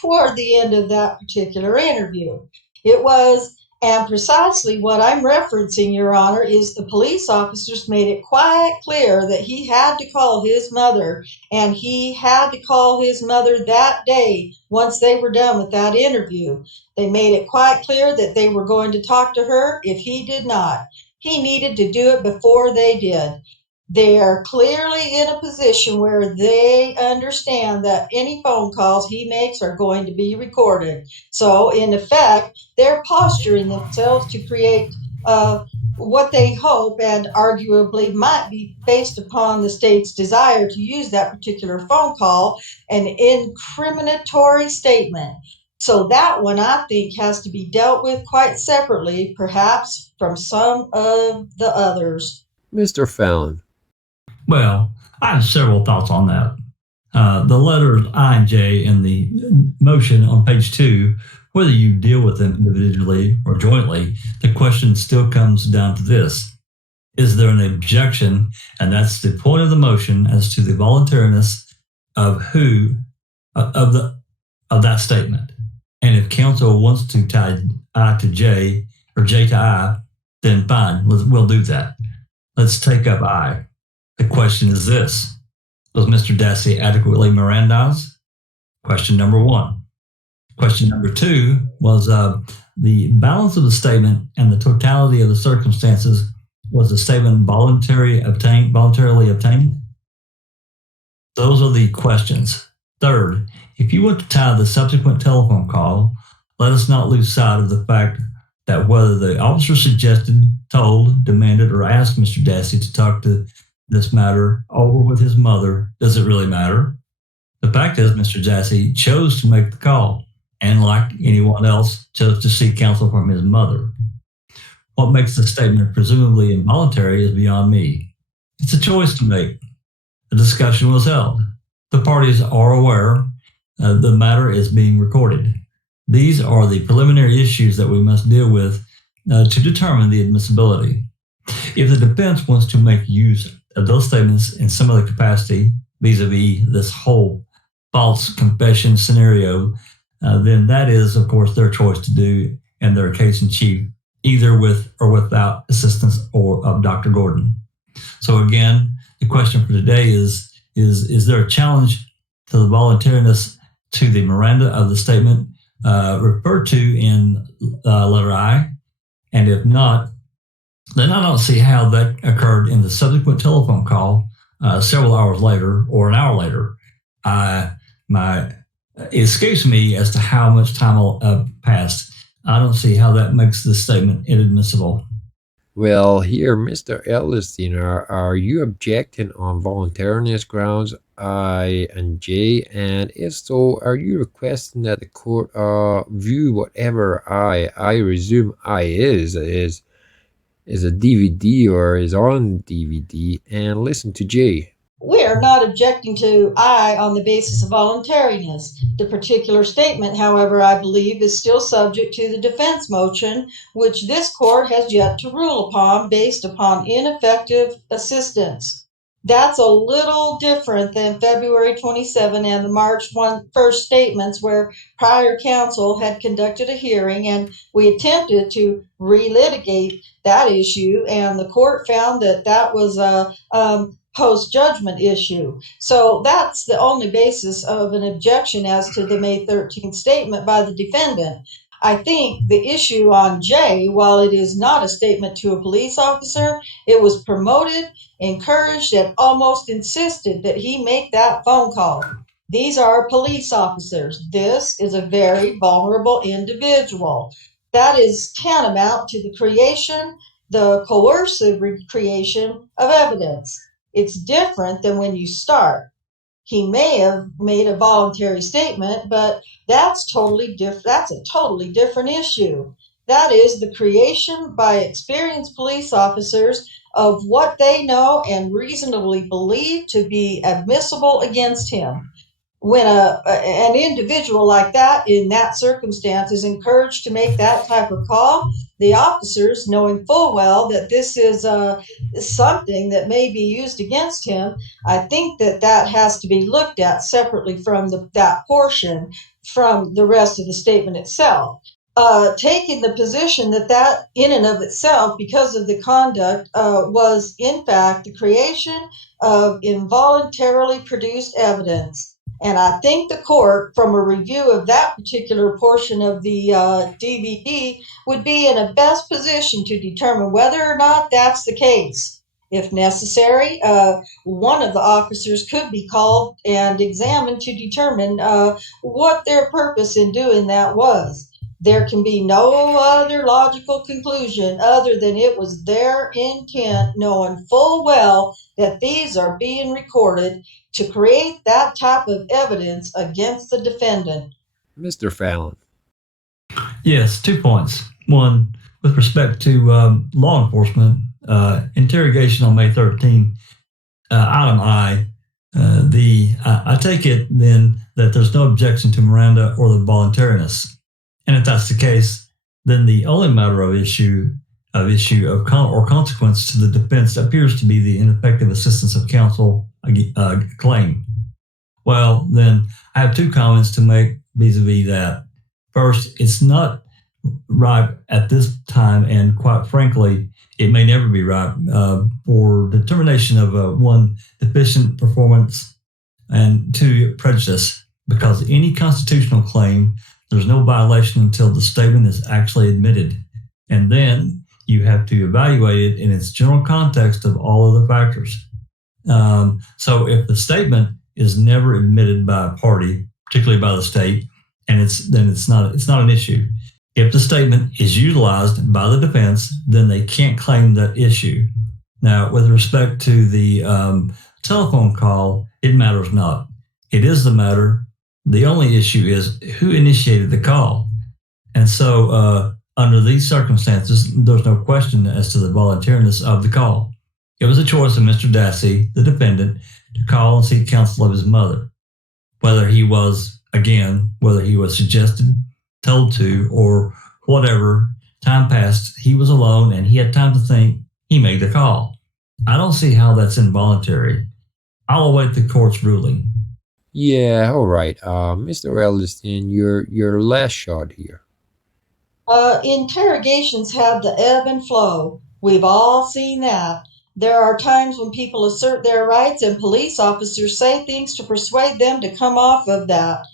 toward the end of that particular interview. It was, and precisely what I'm referencing, Your Honor, is the police officers made it quite clear that he had to call his mother, and he had to call his mother that day once they were done with that interview. They made it quite clear that they were going to talk to her if he did not. He needed to do it before they did. They are clearly in a position where they understand that any phone calls he makes are going to be recorded. So, in effect, they're posturing themselves to create what they hope and arguably might be based upon the state's desire to use that particular phone call an incriminatory statement. So, that one I think has to be dealt with quite separately, perhaps from some of the others. Mr. Fallon. Well, I have several thoughts on that. The letters I and J in the motion on page 2, whether you deal with them individually or jointly, the question still comes down to this. Is there an objection? And that's the point of the motion as to the voluntariness of that statement. And if counsel wants to tie I to J or J to I, then fine, we'll do that. Let's take up I. The question is this: was Mr. Dassey adequately Mirandized? Question number 1. Question number 2 was the balance of the statement and the totality of the circumstances. Was the statement voluntarily obtained? Those are the questions. Third, if you want to tie the subsequent telephone call, let us not lose sight of the fact that whether the officer suggested, told, demanded, or asked Mr. Dassey to talk to this matter over with his mother, does it really matter? The fact is, Mr. Dassey chose to make the call, and like anyone else, chose to seek counsel from his mother. What makes the statement presumably involuntary is beyond me. It's a choice to make. The discussion was held. The parties are aware the matter is being recorded. These are the preliminary issues that we must deal with to determine the admissibility. If the defense wants to make use of those statements in some other capacity, vis-a-vis this whole false confession scenario, then that is, of course, their choice to do and their case in chief, either with or without assistance of Dr. Gordon. So again, the question for today is there a challenge to the voluntariness to the Miranda of the statement referred to in letter I? And if not, then I don't see how that occurred in the subsequent telephone call several hours later or an hour later. It escapes me as to how much time passed. I don't see how that makes this statement inadmissible. Well, here, Mr. Edelstein, are you objecting on voluntariness grounds I and J? And if so, are you requesting that the court view whatever I resume I is a DVD or is on DVD and listen to J? We are not objecting to I on the basis of voluntariness. The particular statement, however, I believe is still subject to the defense motion, which this court has yet to rule upon based upon ineffective assistance. That's a little different than February 27 and the March 1st statements where prior counsel had conducted a hearing and we attempted to relitigate that issue, and the court found that that was a post-judgment issue. So that's the only basis of an objection as to the May 13th statement by the defendant. I think the issue on J, while it is not a statement to a police officer, it was promoted, encouraged, and almost insisted that he make that phone call. These are police officers. This is a very vulnerable individual. That is tantamount to the coercive creation of evidence. It's different than when you start. He may have made a voluntary statement, but that's totally different. That's a totally different issue. That is the creation by experienced police officers of what they know and reasonably believe to be admissible against him. When an individual like that in that circumstance is encouraged to make that type of call, the officers, knowing full well that this is something that may be used against him, I think that has to be looked at separately from that portion from the rest of the statement itself. Taking the position that in and of itself, because of the conduct, was in fact the creation of involuntarily produced evidence. And I think the court, from a review of that particular portion of the DVD, would be in a best position to determine whether or not that's the case. If necessary, one of the officers could be called and examined to determine what their purpose in doing that was. There can be no other logical conclusion other than it was their intent, knowing full well that these are being recorded to create that type of evidence against the defendant. Mr. Fallon. Yes, 2 points. One, with respect to law enforcement, interrogation on May 13, item I, I take it then that there's no objection to Miranda or the voluntariness. And if that's the case, then the only matter of issue or consequence to the defense appears to be the ineffective assistance of counsel claim. Well, then I have 2 comments to make vis-a-vis that. First, it's not right at this time, and quite frankly, it may never be right for determination of one, deficient performance, and 2, prejudice, because any constitutional claim, there's no violation until the statement is actually admitted. And then you have to evaluate it in its general context of all other factors. So if the statement is never admitted by a party, particularly by the state, and it's not an issue. If the statement is utilized by the defense, then they can't claim that issue. Now, with respect to the telephone call, it matters not. It is the matter. The only issue is who initiated the call. And so under these circumstances, there's no question as to the voluntariness of the call. It was a choice of Mr. Dassey, the defendant, to call and seek counsel of his mother. Whether he was suggested, told to, or whatever, time passed, he was alone and he had time to think, he made the call. I don't see how that's involuntary. I'll await the court's ruling. Yeah, all right. Mr. EDELSTEIN, your last shot here. Interrogations have the ebb and flow. We've all seen that. There are times when people assert their rights and police officers say things to persuade them to come off of that.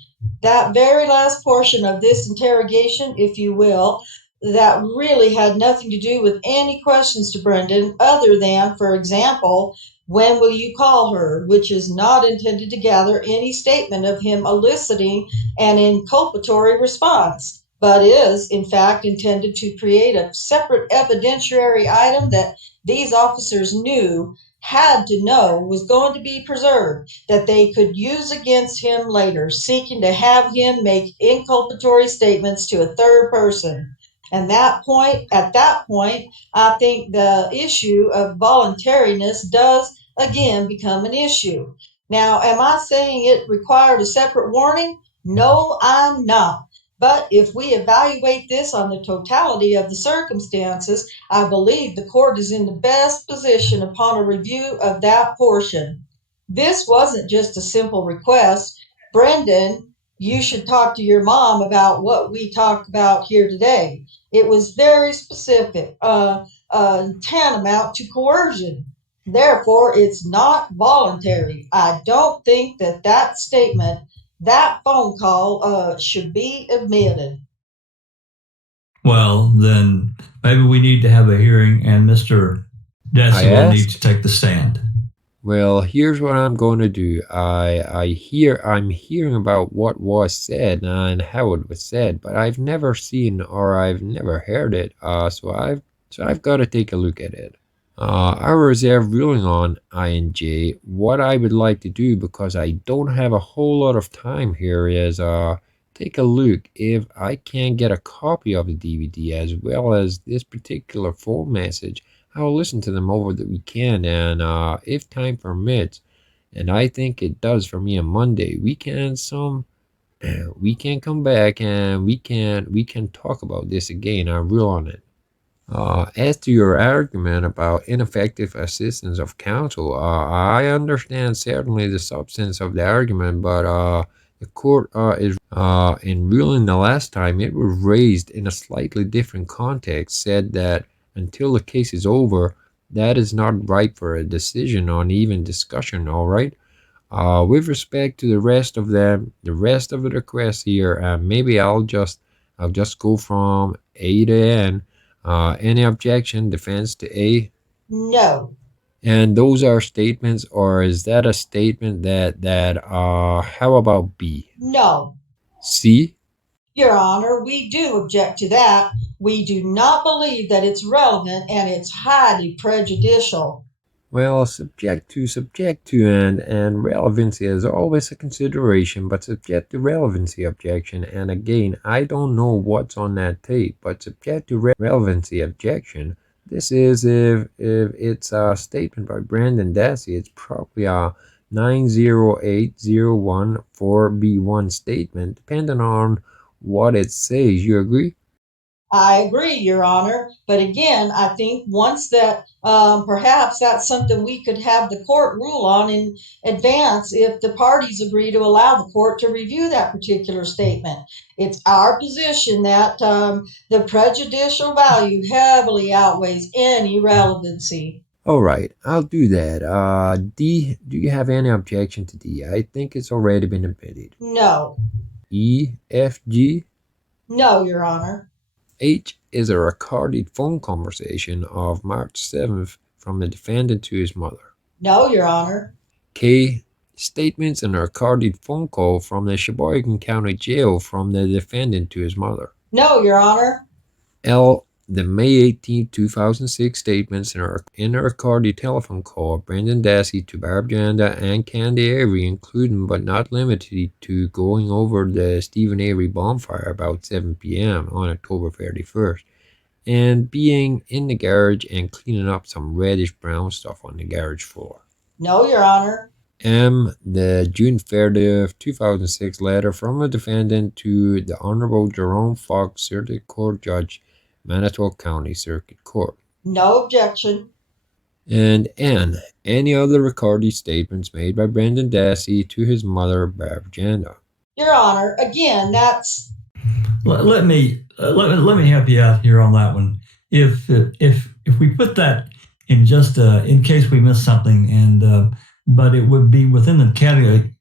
That very last portion of this interrogation, if you will, that really had nothing to do with any questions to Brendan other than, for example, when will you call her, which is not intended to gather any statement of him eliciting an inculpatory response, but is, in fact, intended to create a separate evidentiary item that these officers knew, had to know, was going to be preserved, that they could use against him later, seeking to have him make inculpatory statements to a third person. And at that point, I think the issue of voluntariness does again become an issue. Now, am I saying it required a separate warning? No, I'm not. But if we evaluate this on the totality of the circumstances, I believe the court is in the best position upon a review of that portion. This wasn't just a simple request. Brendan, you should talk to your mom about what we talked about here today. It was very specific, tantamount to coercion. Therefore, it's not voluntary. I don't think that statement, that phone call, should be admitted. Well, then maybe we need to have a hearing and Mr. Dassey will need to take the stand. Well, here's what I'm going to do. I'm hearing about what was said and how it was said, but I've never seen or I've never heard it. So I've got to take a look at it. I reserve ruling on INJ. What I would like to do, because I don't have a whole lot of time here, is take a look if I can get a copy of the DVD as well as this particular phone message. I'll listen to them over the weekend, and if time permits, and I think it does for me on Monday, we can come back and we can talk about this again. I'll rule on it. As to your argument about ineffective assistance of counsel, I understand certainly the substance of the argument, but the court is in ruling the last time it was raised in a slightly different context, said that until the case is over, that is not ripe for a decision or even discussion. All right. With respect to the rest of them, the rest of the requests here, maybe I'll just go from A to N. Any objection? Defense to A? No. And those are statements, or is that a statement that how about B? No, C? Your Honor, we do object to that. We do not believe that it's relevant and it's highly prejudicial. Well, subject to, and relevancy is always a consideration, but subject to relevancy objection. And again, I don't know what's on that tape, but subject to relevancy objection. This is if it's a statement by Brendan Dassey, it's probably a 90801 4B1 statement, depending on what it says. You agree? I agree, Your Honor. But again, I think once that perhaps that's something we could have the court rule on in advance if the parties agree to allow the court to review that particular statement. It's our position that the prejudicial value heavily outweighs any relevancy. All right, I'll do that. D, do you have any objection to D? I think it's already been admitted. No, E, F, G. no, Your Honor. H is a recorded phone conversation of March 7th from the defendant to his mother. No, Your Honor. K, statements in a recorded phone call from the Sheboygan County Jail from the defendant to his mother. No, Your Honor. L, the May 18, 2006 statements in a recorded telephone call of Brendan Dassey to Biochemistry and Candy Avery, including but not limited to going over the Stephen Avery bonfire about 7 p.m. on October 31st, and being in the garage and cleaning up some reddish-brown stuff on the garage floor. No, Your Honor. M, the June 30th, 2006 letter from a defendant to the Honorable Jerome Fox, Circuit Court Judge, Manitowoc County Circuit Court. No objection. And N, any other recorded statements made by Brendan Dassey to his mother, Biochemistry. Your Honor, again, that's... Let me help you out here on that one. If we put that in just in case we miss something, and but it would be within the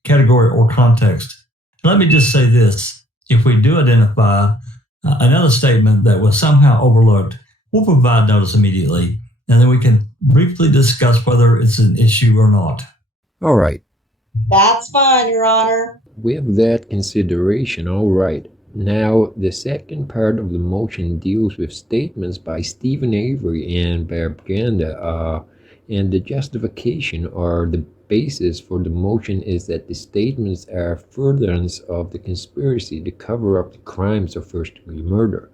category or context. Let me just say this: if we do identify another statement that was somehow overlooked, we'll provide notice immediately, and then we can briefly discuss whether it's an issue or not. All right. That's fine, Your Honor. With that consideration, all right. Now, the second part of the motion deals with statements by Stephen Avery and Biochemistry, and the justification or the basis for the motion is that the statements are furtherance of the conspiracy to cover up the crimes of first-degree murder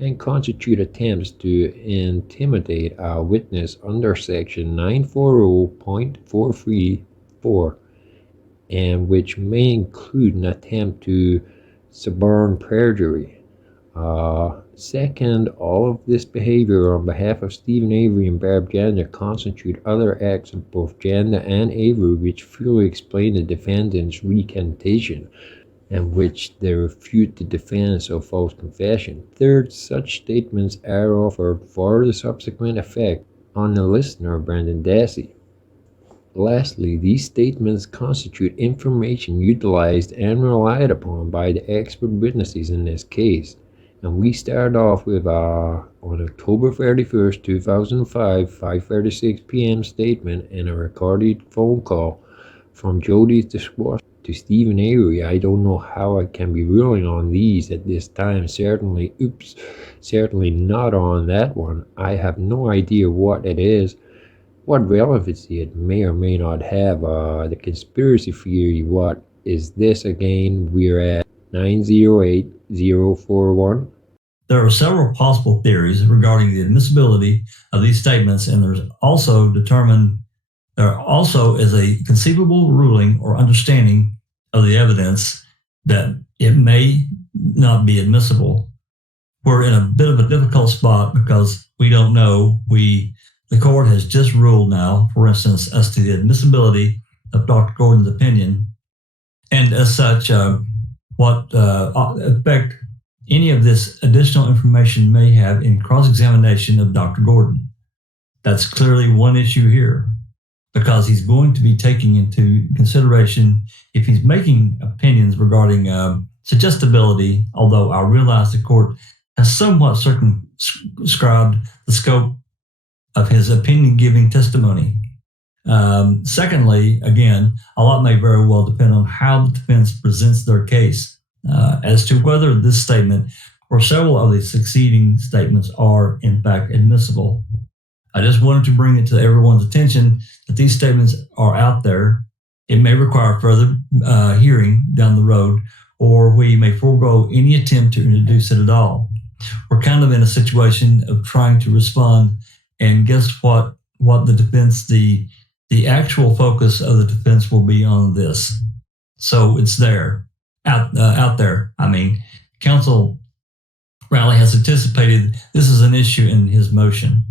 and constitute attempts to intimidate a witness under Section 940.434, and which may include an attempt to suborn perjury. Second, all of this behavior on behalf of Stephen Avery and Biochemistry constitute other acts of both Janda and Avery which fully explain the defendant's recantation and which they refute the defense of false confession. Third, such statements are offered for the subsequent effect on the listener, Brendan Dassey. Lastly, these statements constitute information utilized and relied upon by the expert witnesses in this case. And we start off with on October 31st, 2005, 5:36 p.m. statement and a recorded phone call from Jody to Stephen Avery. I don't know how I can be ruling on these at this time. Certainly not on that one. I have no idea what it is, what relevancy it may or may not have. The conspiracy theory, what is this again? We're at 908041. There are several possible theories regarding the admissibility of these statements, and there also is a conceivable ruling or understanding of the evidence that it may not be admissible. We're in a bit of a difficult spot because we don't know. The court has just ruled now, for instance, as to the admissibility of Dr. Gordon's opinion, and as such, what effect any of this additional information may have in cross-examination of Dr. Gordon. That's clearly one issue here, because he's going to be taking into consideration, if he's making opinions regarding suggestibility, although I realize the court has somewhat circumscribed the scope of his opinion-giving testimony. Secondly, again, a lot may very well depend on how the defense presents their case as to whether this statement or several of the succeeding statements are in fact admissible. I just wanted to bring it to everyone's attention that these statements are out there. It may require further hearing down the road, or we may forego any attempt to introduce it at all. We're kind of in a situation of trying to respond, and guess what the defense, the actual focus of the defense will be on this. So it's there, out there. I mean, counsel Rowley has anticipated this is an issue in his motion.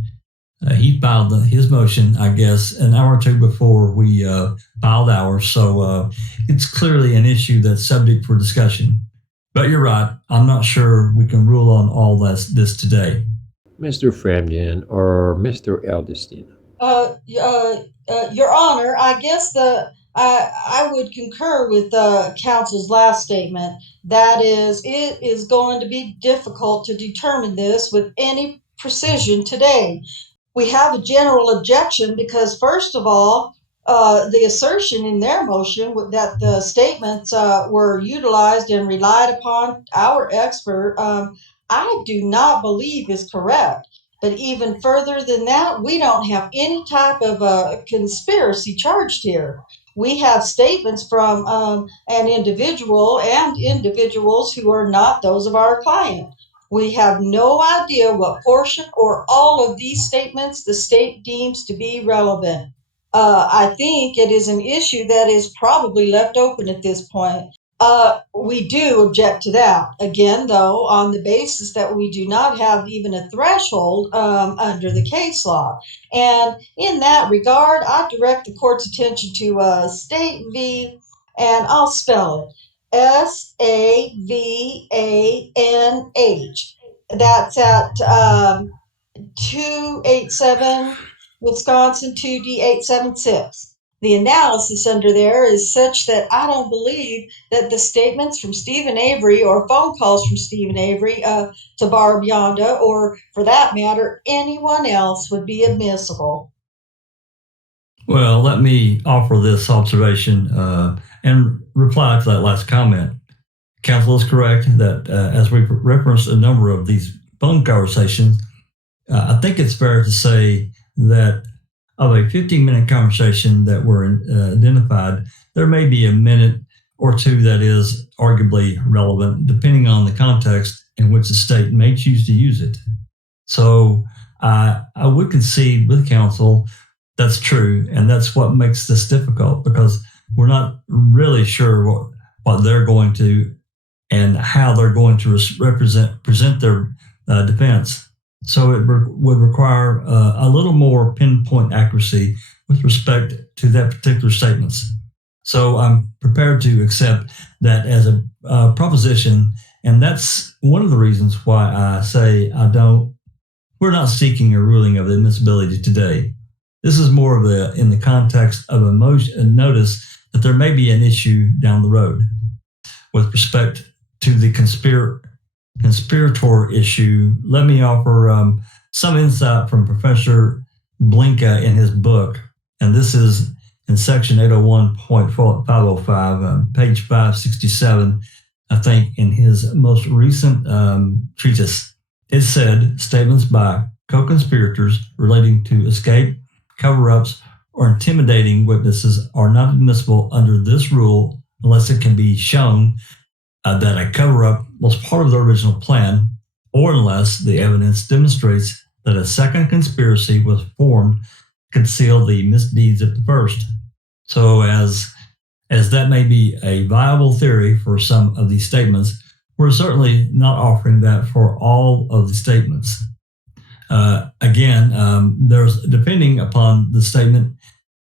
He filed his motion, I guess, an hour or two before we filed ours. So it's clearly an issue that's subject for discussion. But you're right. I'm not sure we can rule on all this today. Mr. FREMGEN or Mr. EDELSTEIN? Your Honor, I guess I would concur with counsel's last statement. That is, it is going to be difficult to determine this with any precision today. We have a general objection because, first of all, the assertion in their motion that the statements were utilized and relied upon our expert, I do not believe is correct. But even further than that, we don't have any type of conspiracy charged here. We have statements from an individual and individuals who are not those of our client. We have no idea what portion or all of these statements the state deems to be relevant. I think it is an issue that is probably left open at this point. We do object to that. Again, though, on the basis that we do not have even a threshold under the case law. And in that regard, I direct the court's attention to State v. and I'll spell it. SAVANH. That's at 287 Wisconsin 2D876. The analysis under there is such that I don't believe that the statements from Stephen Avery or phone calls from Stephen Avery to Barb Yonda, or for that matter, anyone else would be admissible. Well, let me offer this observation and reply to that last comment. Counsel is correct that as we referenced a number of these phone conversations, I think it's fair to say that of a 15-minute conversation that were identified, there may be a minute or two that is arguably relevant, depending on the context in which the state may choose to use it. So I would concede with counsel that's true, and that's what makes this difficult, because we're not really sure what they're going to and how they're going to present their defense. So it would require a little more pinpoint accuracy with respect to that particular statements. So I'm prepared to accept that as a proposition, and that's one of the reasons why I say we're not seeking a ruling of admissibility today. This is more of in the context of a notice that there may be an issue down the road with respect to the conspirator issue. Let me offer some insight from Professor Blinka in his book, and this is in section 801.505, page 567, I think, in his most recent treatise. It said, statements by co-conspirators relating to escape, cover-ups, or intimidating witnesses are not admissible under this rule unless it can be shown that a cover-up was part of the original plan, or unless the evidence demonstrates that a second conspiracy was formed to conceal the misdeeds of the first. So as that may be a viable theory for some of these statements, we're certainly not offering that for all of the statements. There's, depending upon the statement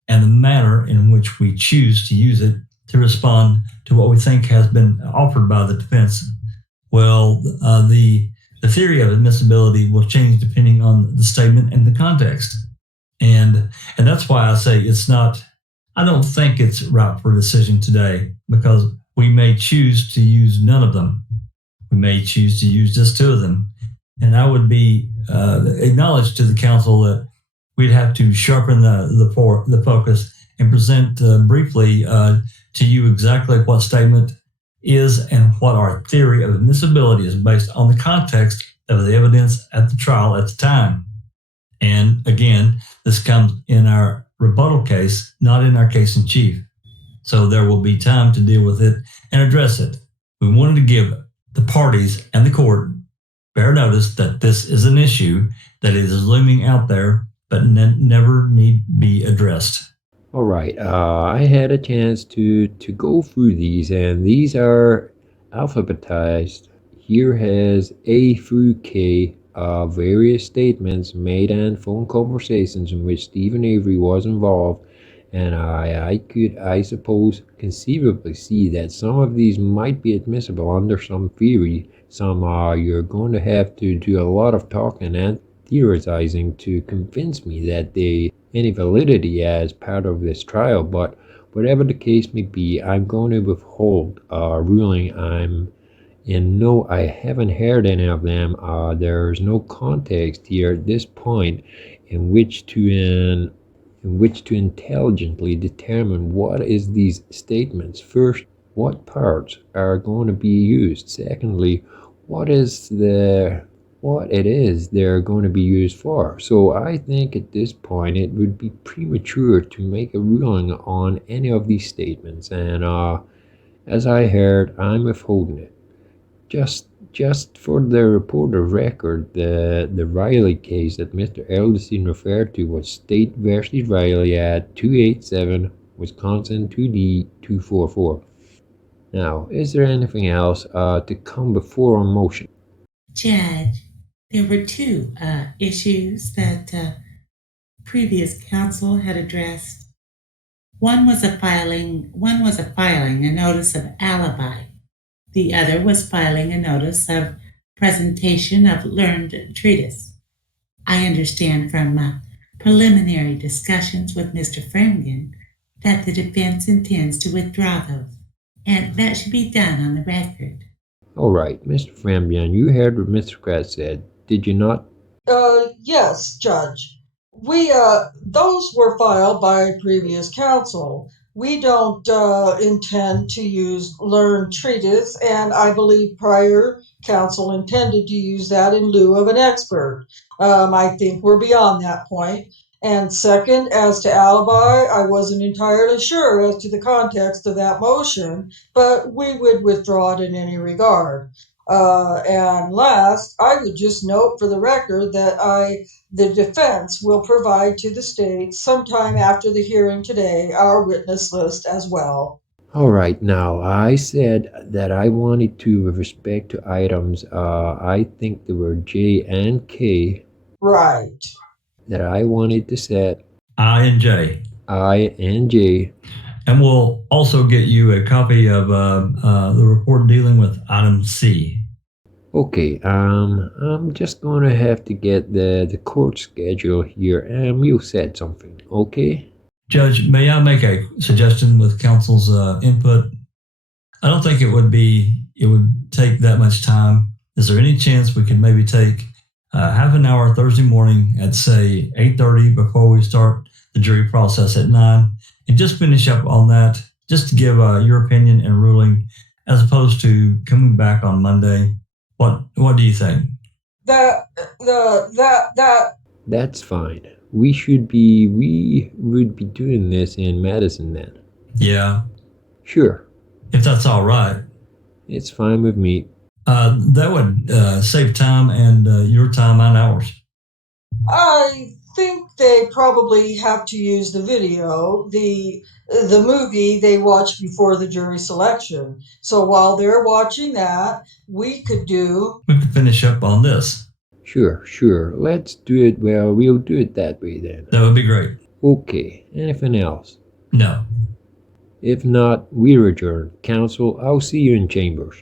and the manner in which we choose to use it to respond to what we think has been offered by the defense. Well, the theory of admissibility will change depending on the statement and the context. And that's why I say I don't think it's ripe for a decision today, because we may choose to use none of them. We may choose to use just two of them. And I would be acknowledged to the counsel that we'd have to sharpen the focus and present briefly to you exactly what statement is and what our theory of admissibility is based on the context of the evidence at the trial at the time. And again, this comes in our rebuttal case, not in our case in chief. So there will be time to deal with it and address it. We wanted to give the parties and the court fair notice that this is an issue that is looming out there, but never need be addressed. All right, I had a chance to go through these, and these are alphabetized. Here has A through K, various statements made and phone conversations in which Stephen Avery was involved, and I could, I suppose, conceivably see that some of these might be admissible under some theory. Some you're going to have to do a lot of talking and theorizing to convince me that they any validity as part of this trial, but whatever the case may be, I'm going to withhold ruling. I haven't heard any of them. There's no context here at this point in which to intelligently determine what is these statements. First, what parts are going to be used? Secondly, what it is they're going to be used for. So I think at this point it would be premature to make a ruling on any of these statements, and as I heard, I'm withholding it. Just for the reporter record, the Riley case that Mr. Edelstein referred to was State versus Riley at 287 Wisconsin 2D 244. Now, is there anything else to come before a motion? Judge, there were two issues that previous counsel had addressed. One was filing a notice of alibi. The other was filing a notice of presentation of learned treatise. I understand from preliminary discussions with Mr. FREMGEN that the defense intends to withdraw those, and that should be done on the record. All right, Mr. FREMGEN, you heard what Mr. KRATZ said, did you not? Yes, Judge. Those were filed by previous counsel. We don't intend to use learned treatise, and I believe prior counsel intended to use that in lieu of an expert. I think we're beyond that point. And second, as to alibi, I wasn't entirely sure as to the context of that motion, but we would withdraw it in any regard. And last, I would just note for the record that the defense will provide to the state sometime after the hearing today our witness list as well. All right, now I said that I wanted to, with respect to items, I think there were J and K. Right. That I wanted to set I and J. I and J. And we'll also get you a copy of the report dealing with item C. Okay, I'm just gonna have to get the court schedule here, and you said something, okay? Judge, may I make a suggestion with counsel's input? I don't think it would take that much time. Is there any chance we could maybe take half an hour Thursday morning at say 8:30 before we start the jury process at 9, and just finish up on that, just to give your opinion and ruling, as opposed to coming back on Monday? What do you think? That's fine. We would be doing this in Madison then. Yeah. Sure. If that's all right. It's fine with me. That would save time and your time and ours. I think they probably have to use the video, the movie they watched before the jury selection. So while they're watching that, we could finish up on this. Sure. Let's do it. Well, we'll do it that way then. That would be great. Okay. Anything else? No. If not, we adjourn. Counsel, I'll see you in chambers.